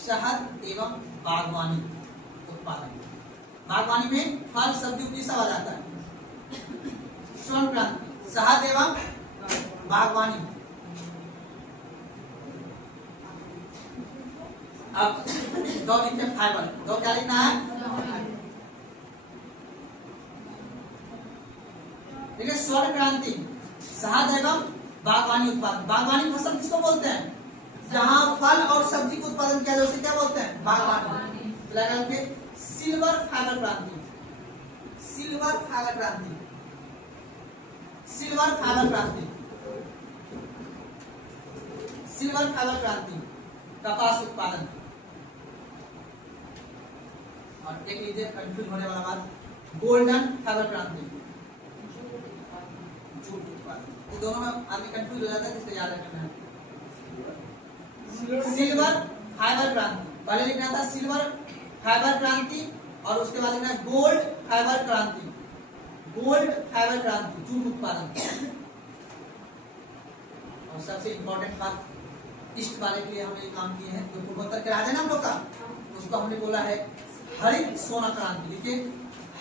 शहद एवं बागवानी उत्पादन। बागवानी में फल, सब्जी, उपजी सब आ जाता है। स्वर्ण क्रांति शहद एवं बागवानी। अब दो लिखते हैं फाइबर, दो क्या लिखना है? देखिए स्वर्ण क्रांति, शहद एवं बागवानी उत्पादन। बागवानी फसल किसको बोलते हैं? जहां फल और सब्जी का उत्पादन किया जाए उसे क्या बोलते हैं? बागवानी। लगा के सिल्वर फाइबर क्रांति, सिल्वर फाइबर क्रांति, सिल्वर फाइबर क्रांति, सिल्वर फाइबर क्रांति कपास उत्पादन। और एक लीजिए कंफ्यूज होने वाला बात, गोल्डन फाइबर क्रांति, जूट उत्पादन। ये दोनों में आदमी कंफ्यूज हो जाता है, जिससे याद रखना है। सिल्वर फाइबर क्रांति, पहले लिखना था सिल्वर फाइबर क्रांति और उसके बाद लिखना गोल्ड फाइबर क्रांति, गोल्ड फाइबर क्रांति जूट उत्पादन। और सबसे इंपॉर्टेंट बात, ईस्ट वाले के लिए हमने ये काम किए हैं, जो पूर्वोत्तर के राजा ना हम लोग का, उसको हमने बोला है हरित सोना क्रांति। देखिए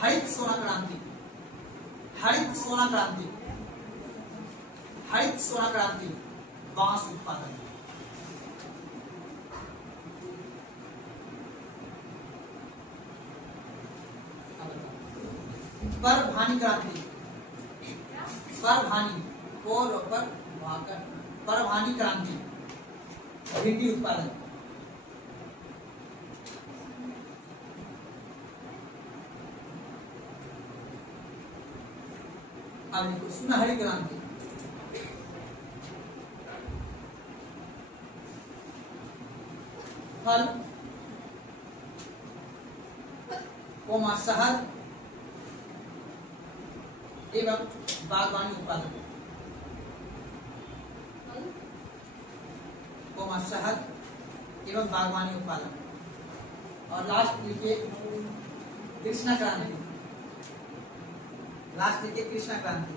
हरित सोना क्रांति, हरित सोना क्रांति, हरित सोना क्रांति बांस उत्पादन। परभानी क्रांति, परभानी परभानी क्रांति भिंडी उत्पादन। अब देखो सुनहरी क्रांति, फल कोमा शहद एवं बागवानी उत्पादन, कोमा शहद एवं बागवानी उत्पादन। और लास्ट लिखिए कृष्णा क्रांति, लास्ट लिखिए कृष्णा क्रांति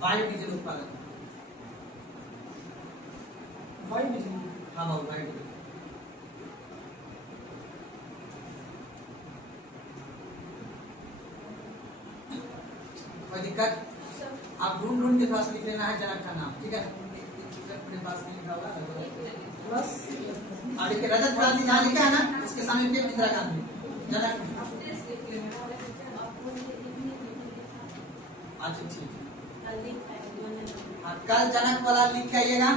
बायोडीजल उत्पादन। हाँ बाबू बायोडीजल। कोई दिक्कत? आप ढूंढ ढूंढ के पास लिख लेना है जनक का नाम, ठीक है? अपने पास नहीं लिखा होगा और देखिए रजत क्रांति जहाँ लिखा है ना, इसके सामने लिखिए इंदिरा गांधी, जनक। अच्छा ठीक है, कल जनक वाला लिख के आइएगा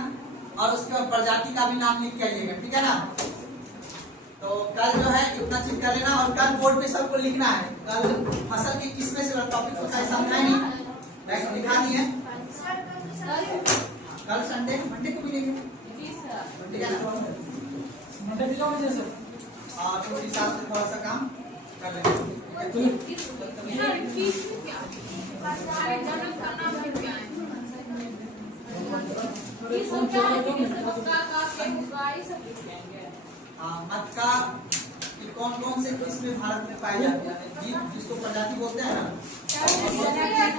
और उसके बाद प्रजाति का भी नाम लिख के आइएगा, ठीक है ना? तो कल जो है इतना चीज कर लेना और कल बोर्ड पे सबको लिखना है। कल फसल की किसमें से टॉपिक होता है समझा नहीं, बैग दिखा दिए। कल संडे, मंडे को भी लेंगे, ठीक है ना? मंडे भी जाओगे सर? और तो हिसाब से थोड़ा सा काम कर लेंगे। मक्का कौन कौन से किस्म भारत में पाई जाती है? जिसको प्रजाति बोलते हैं ना,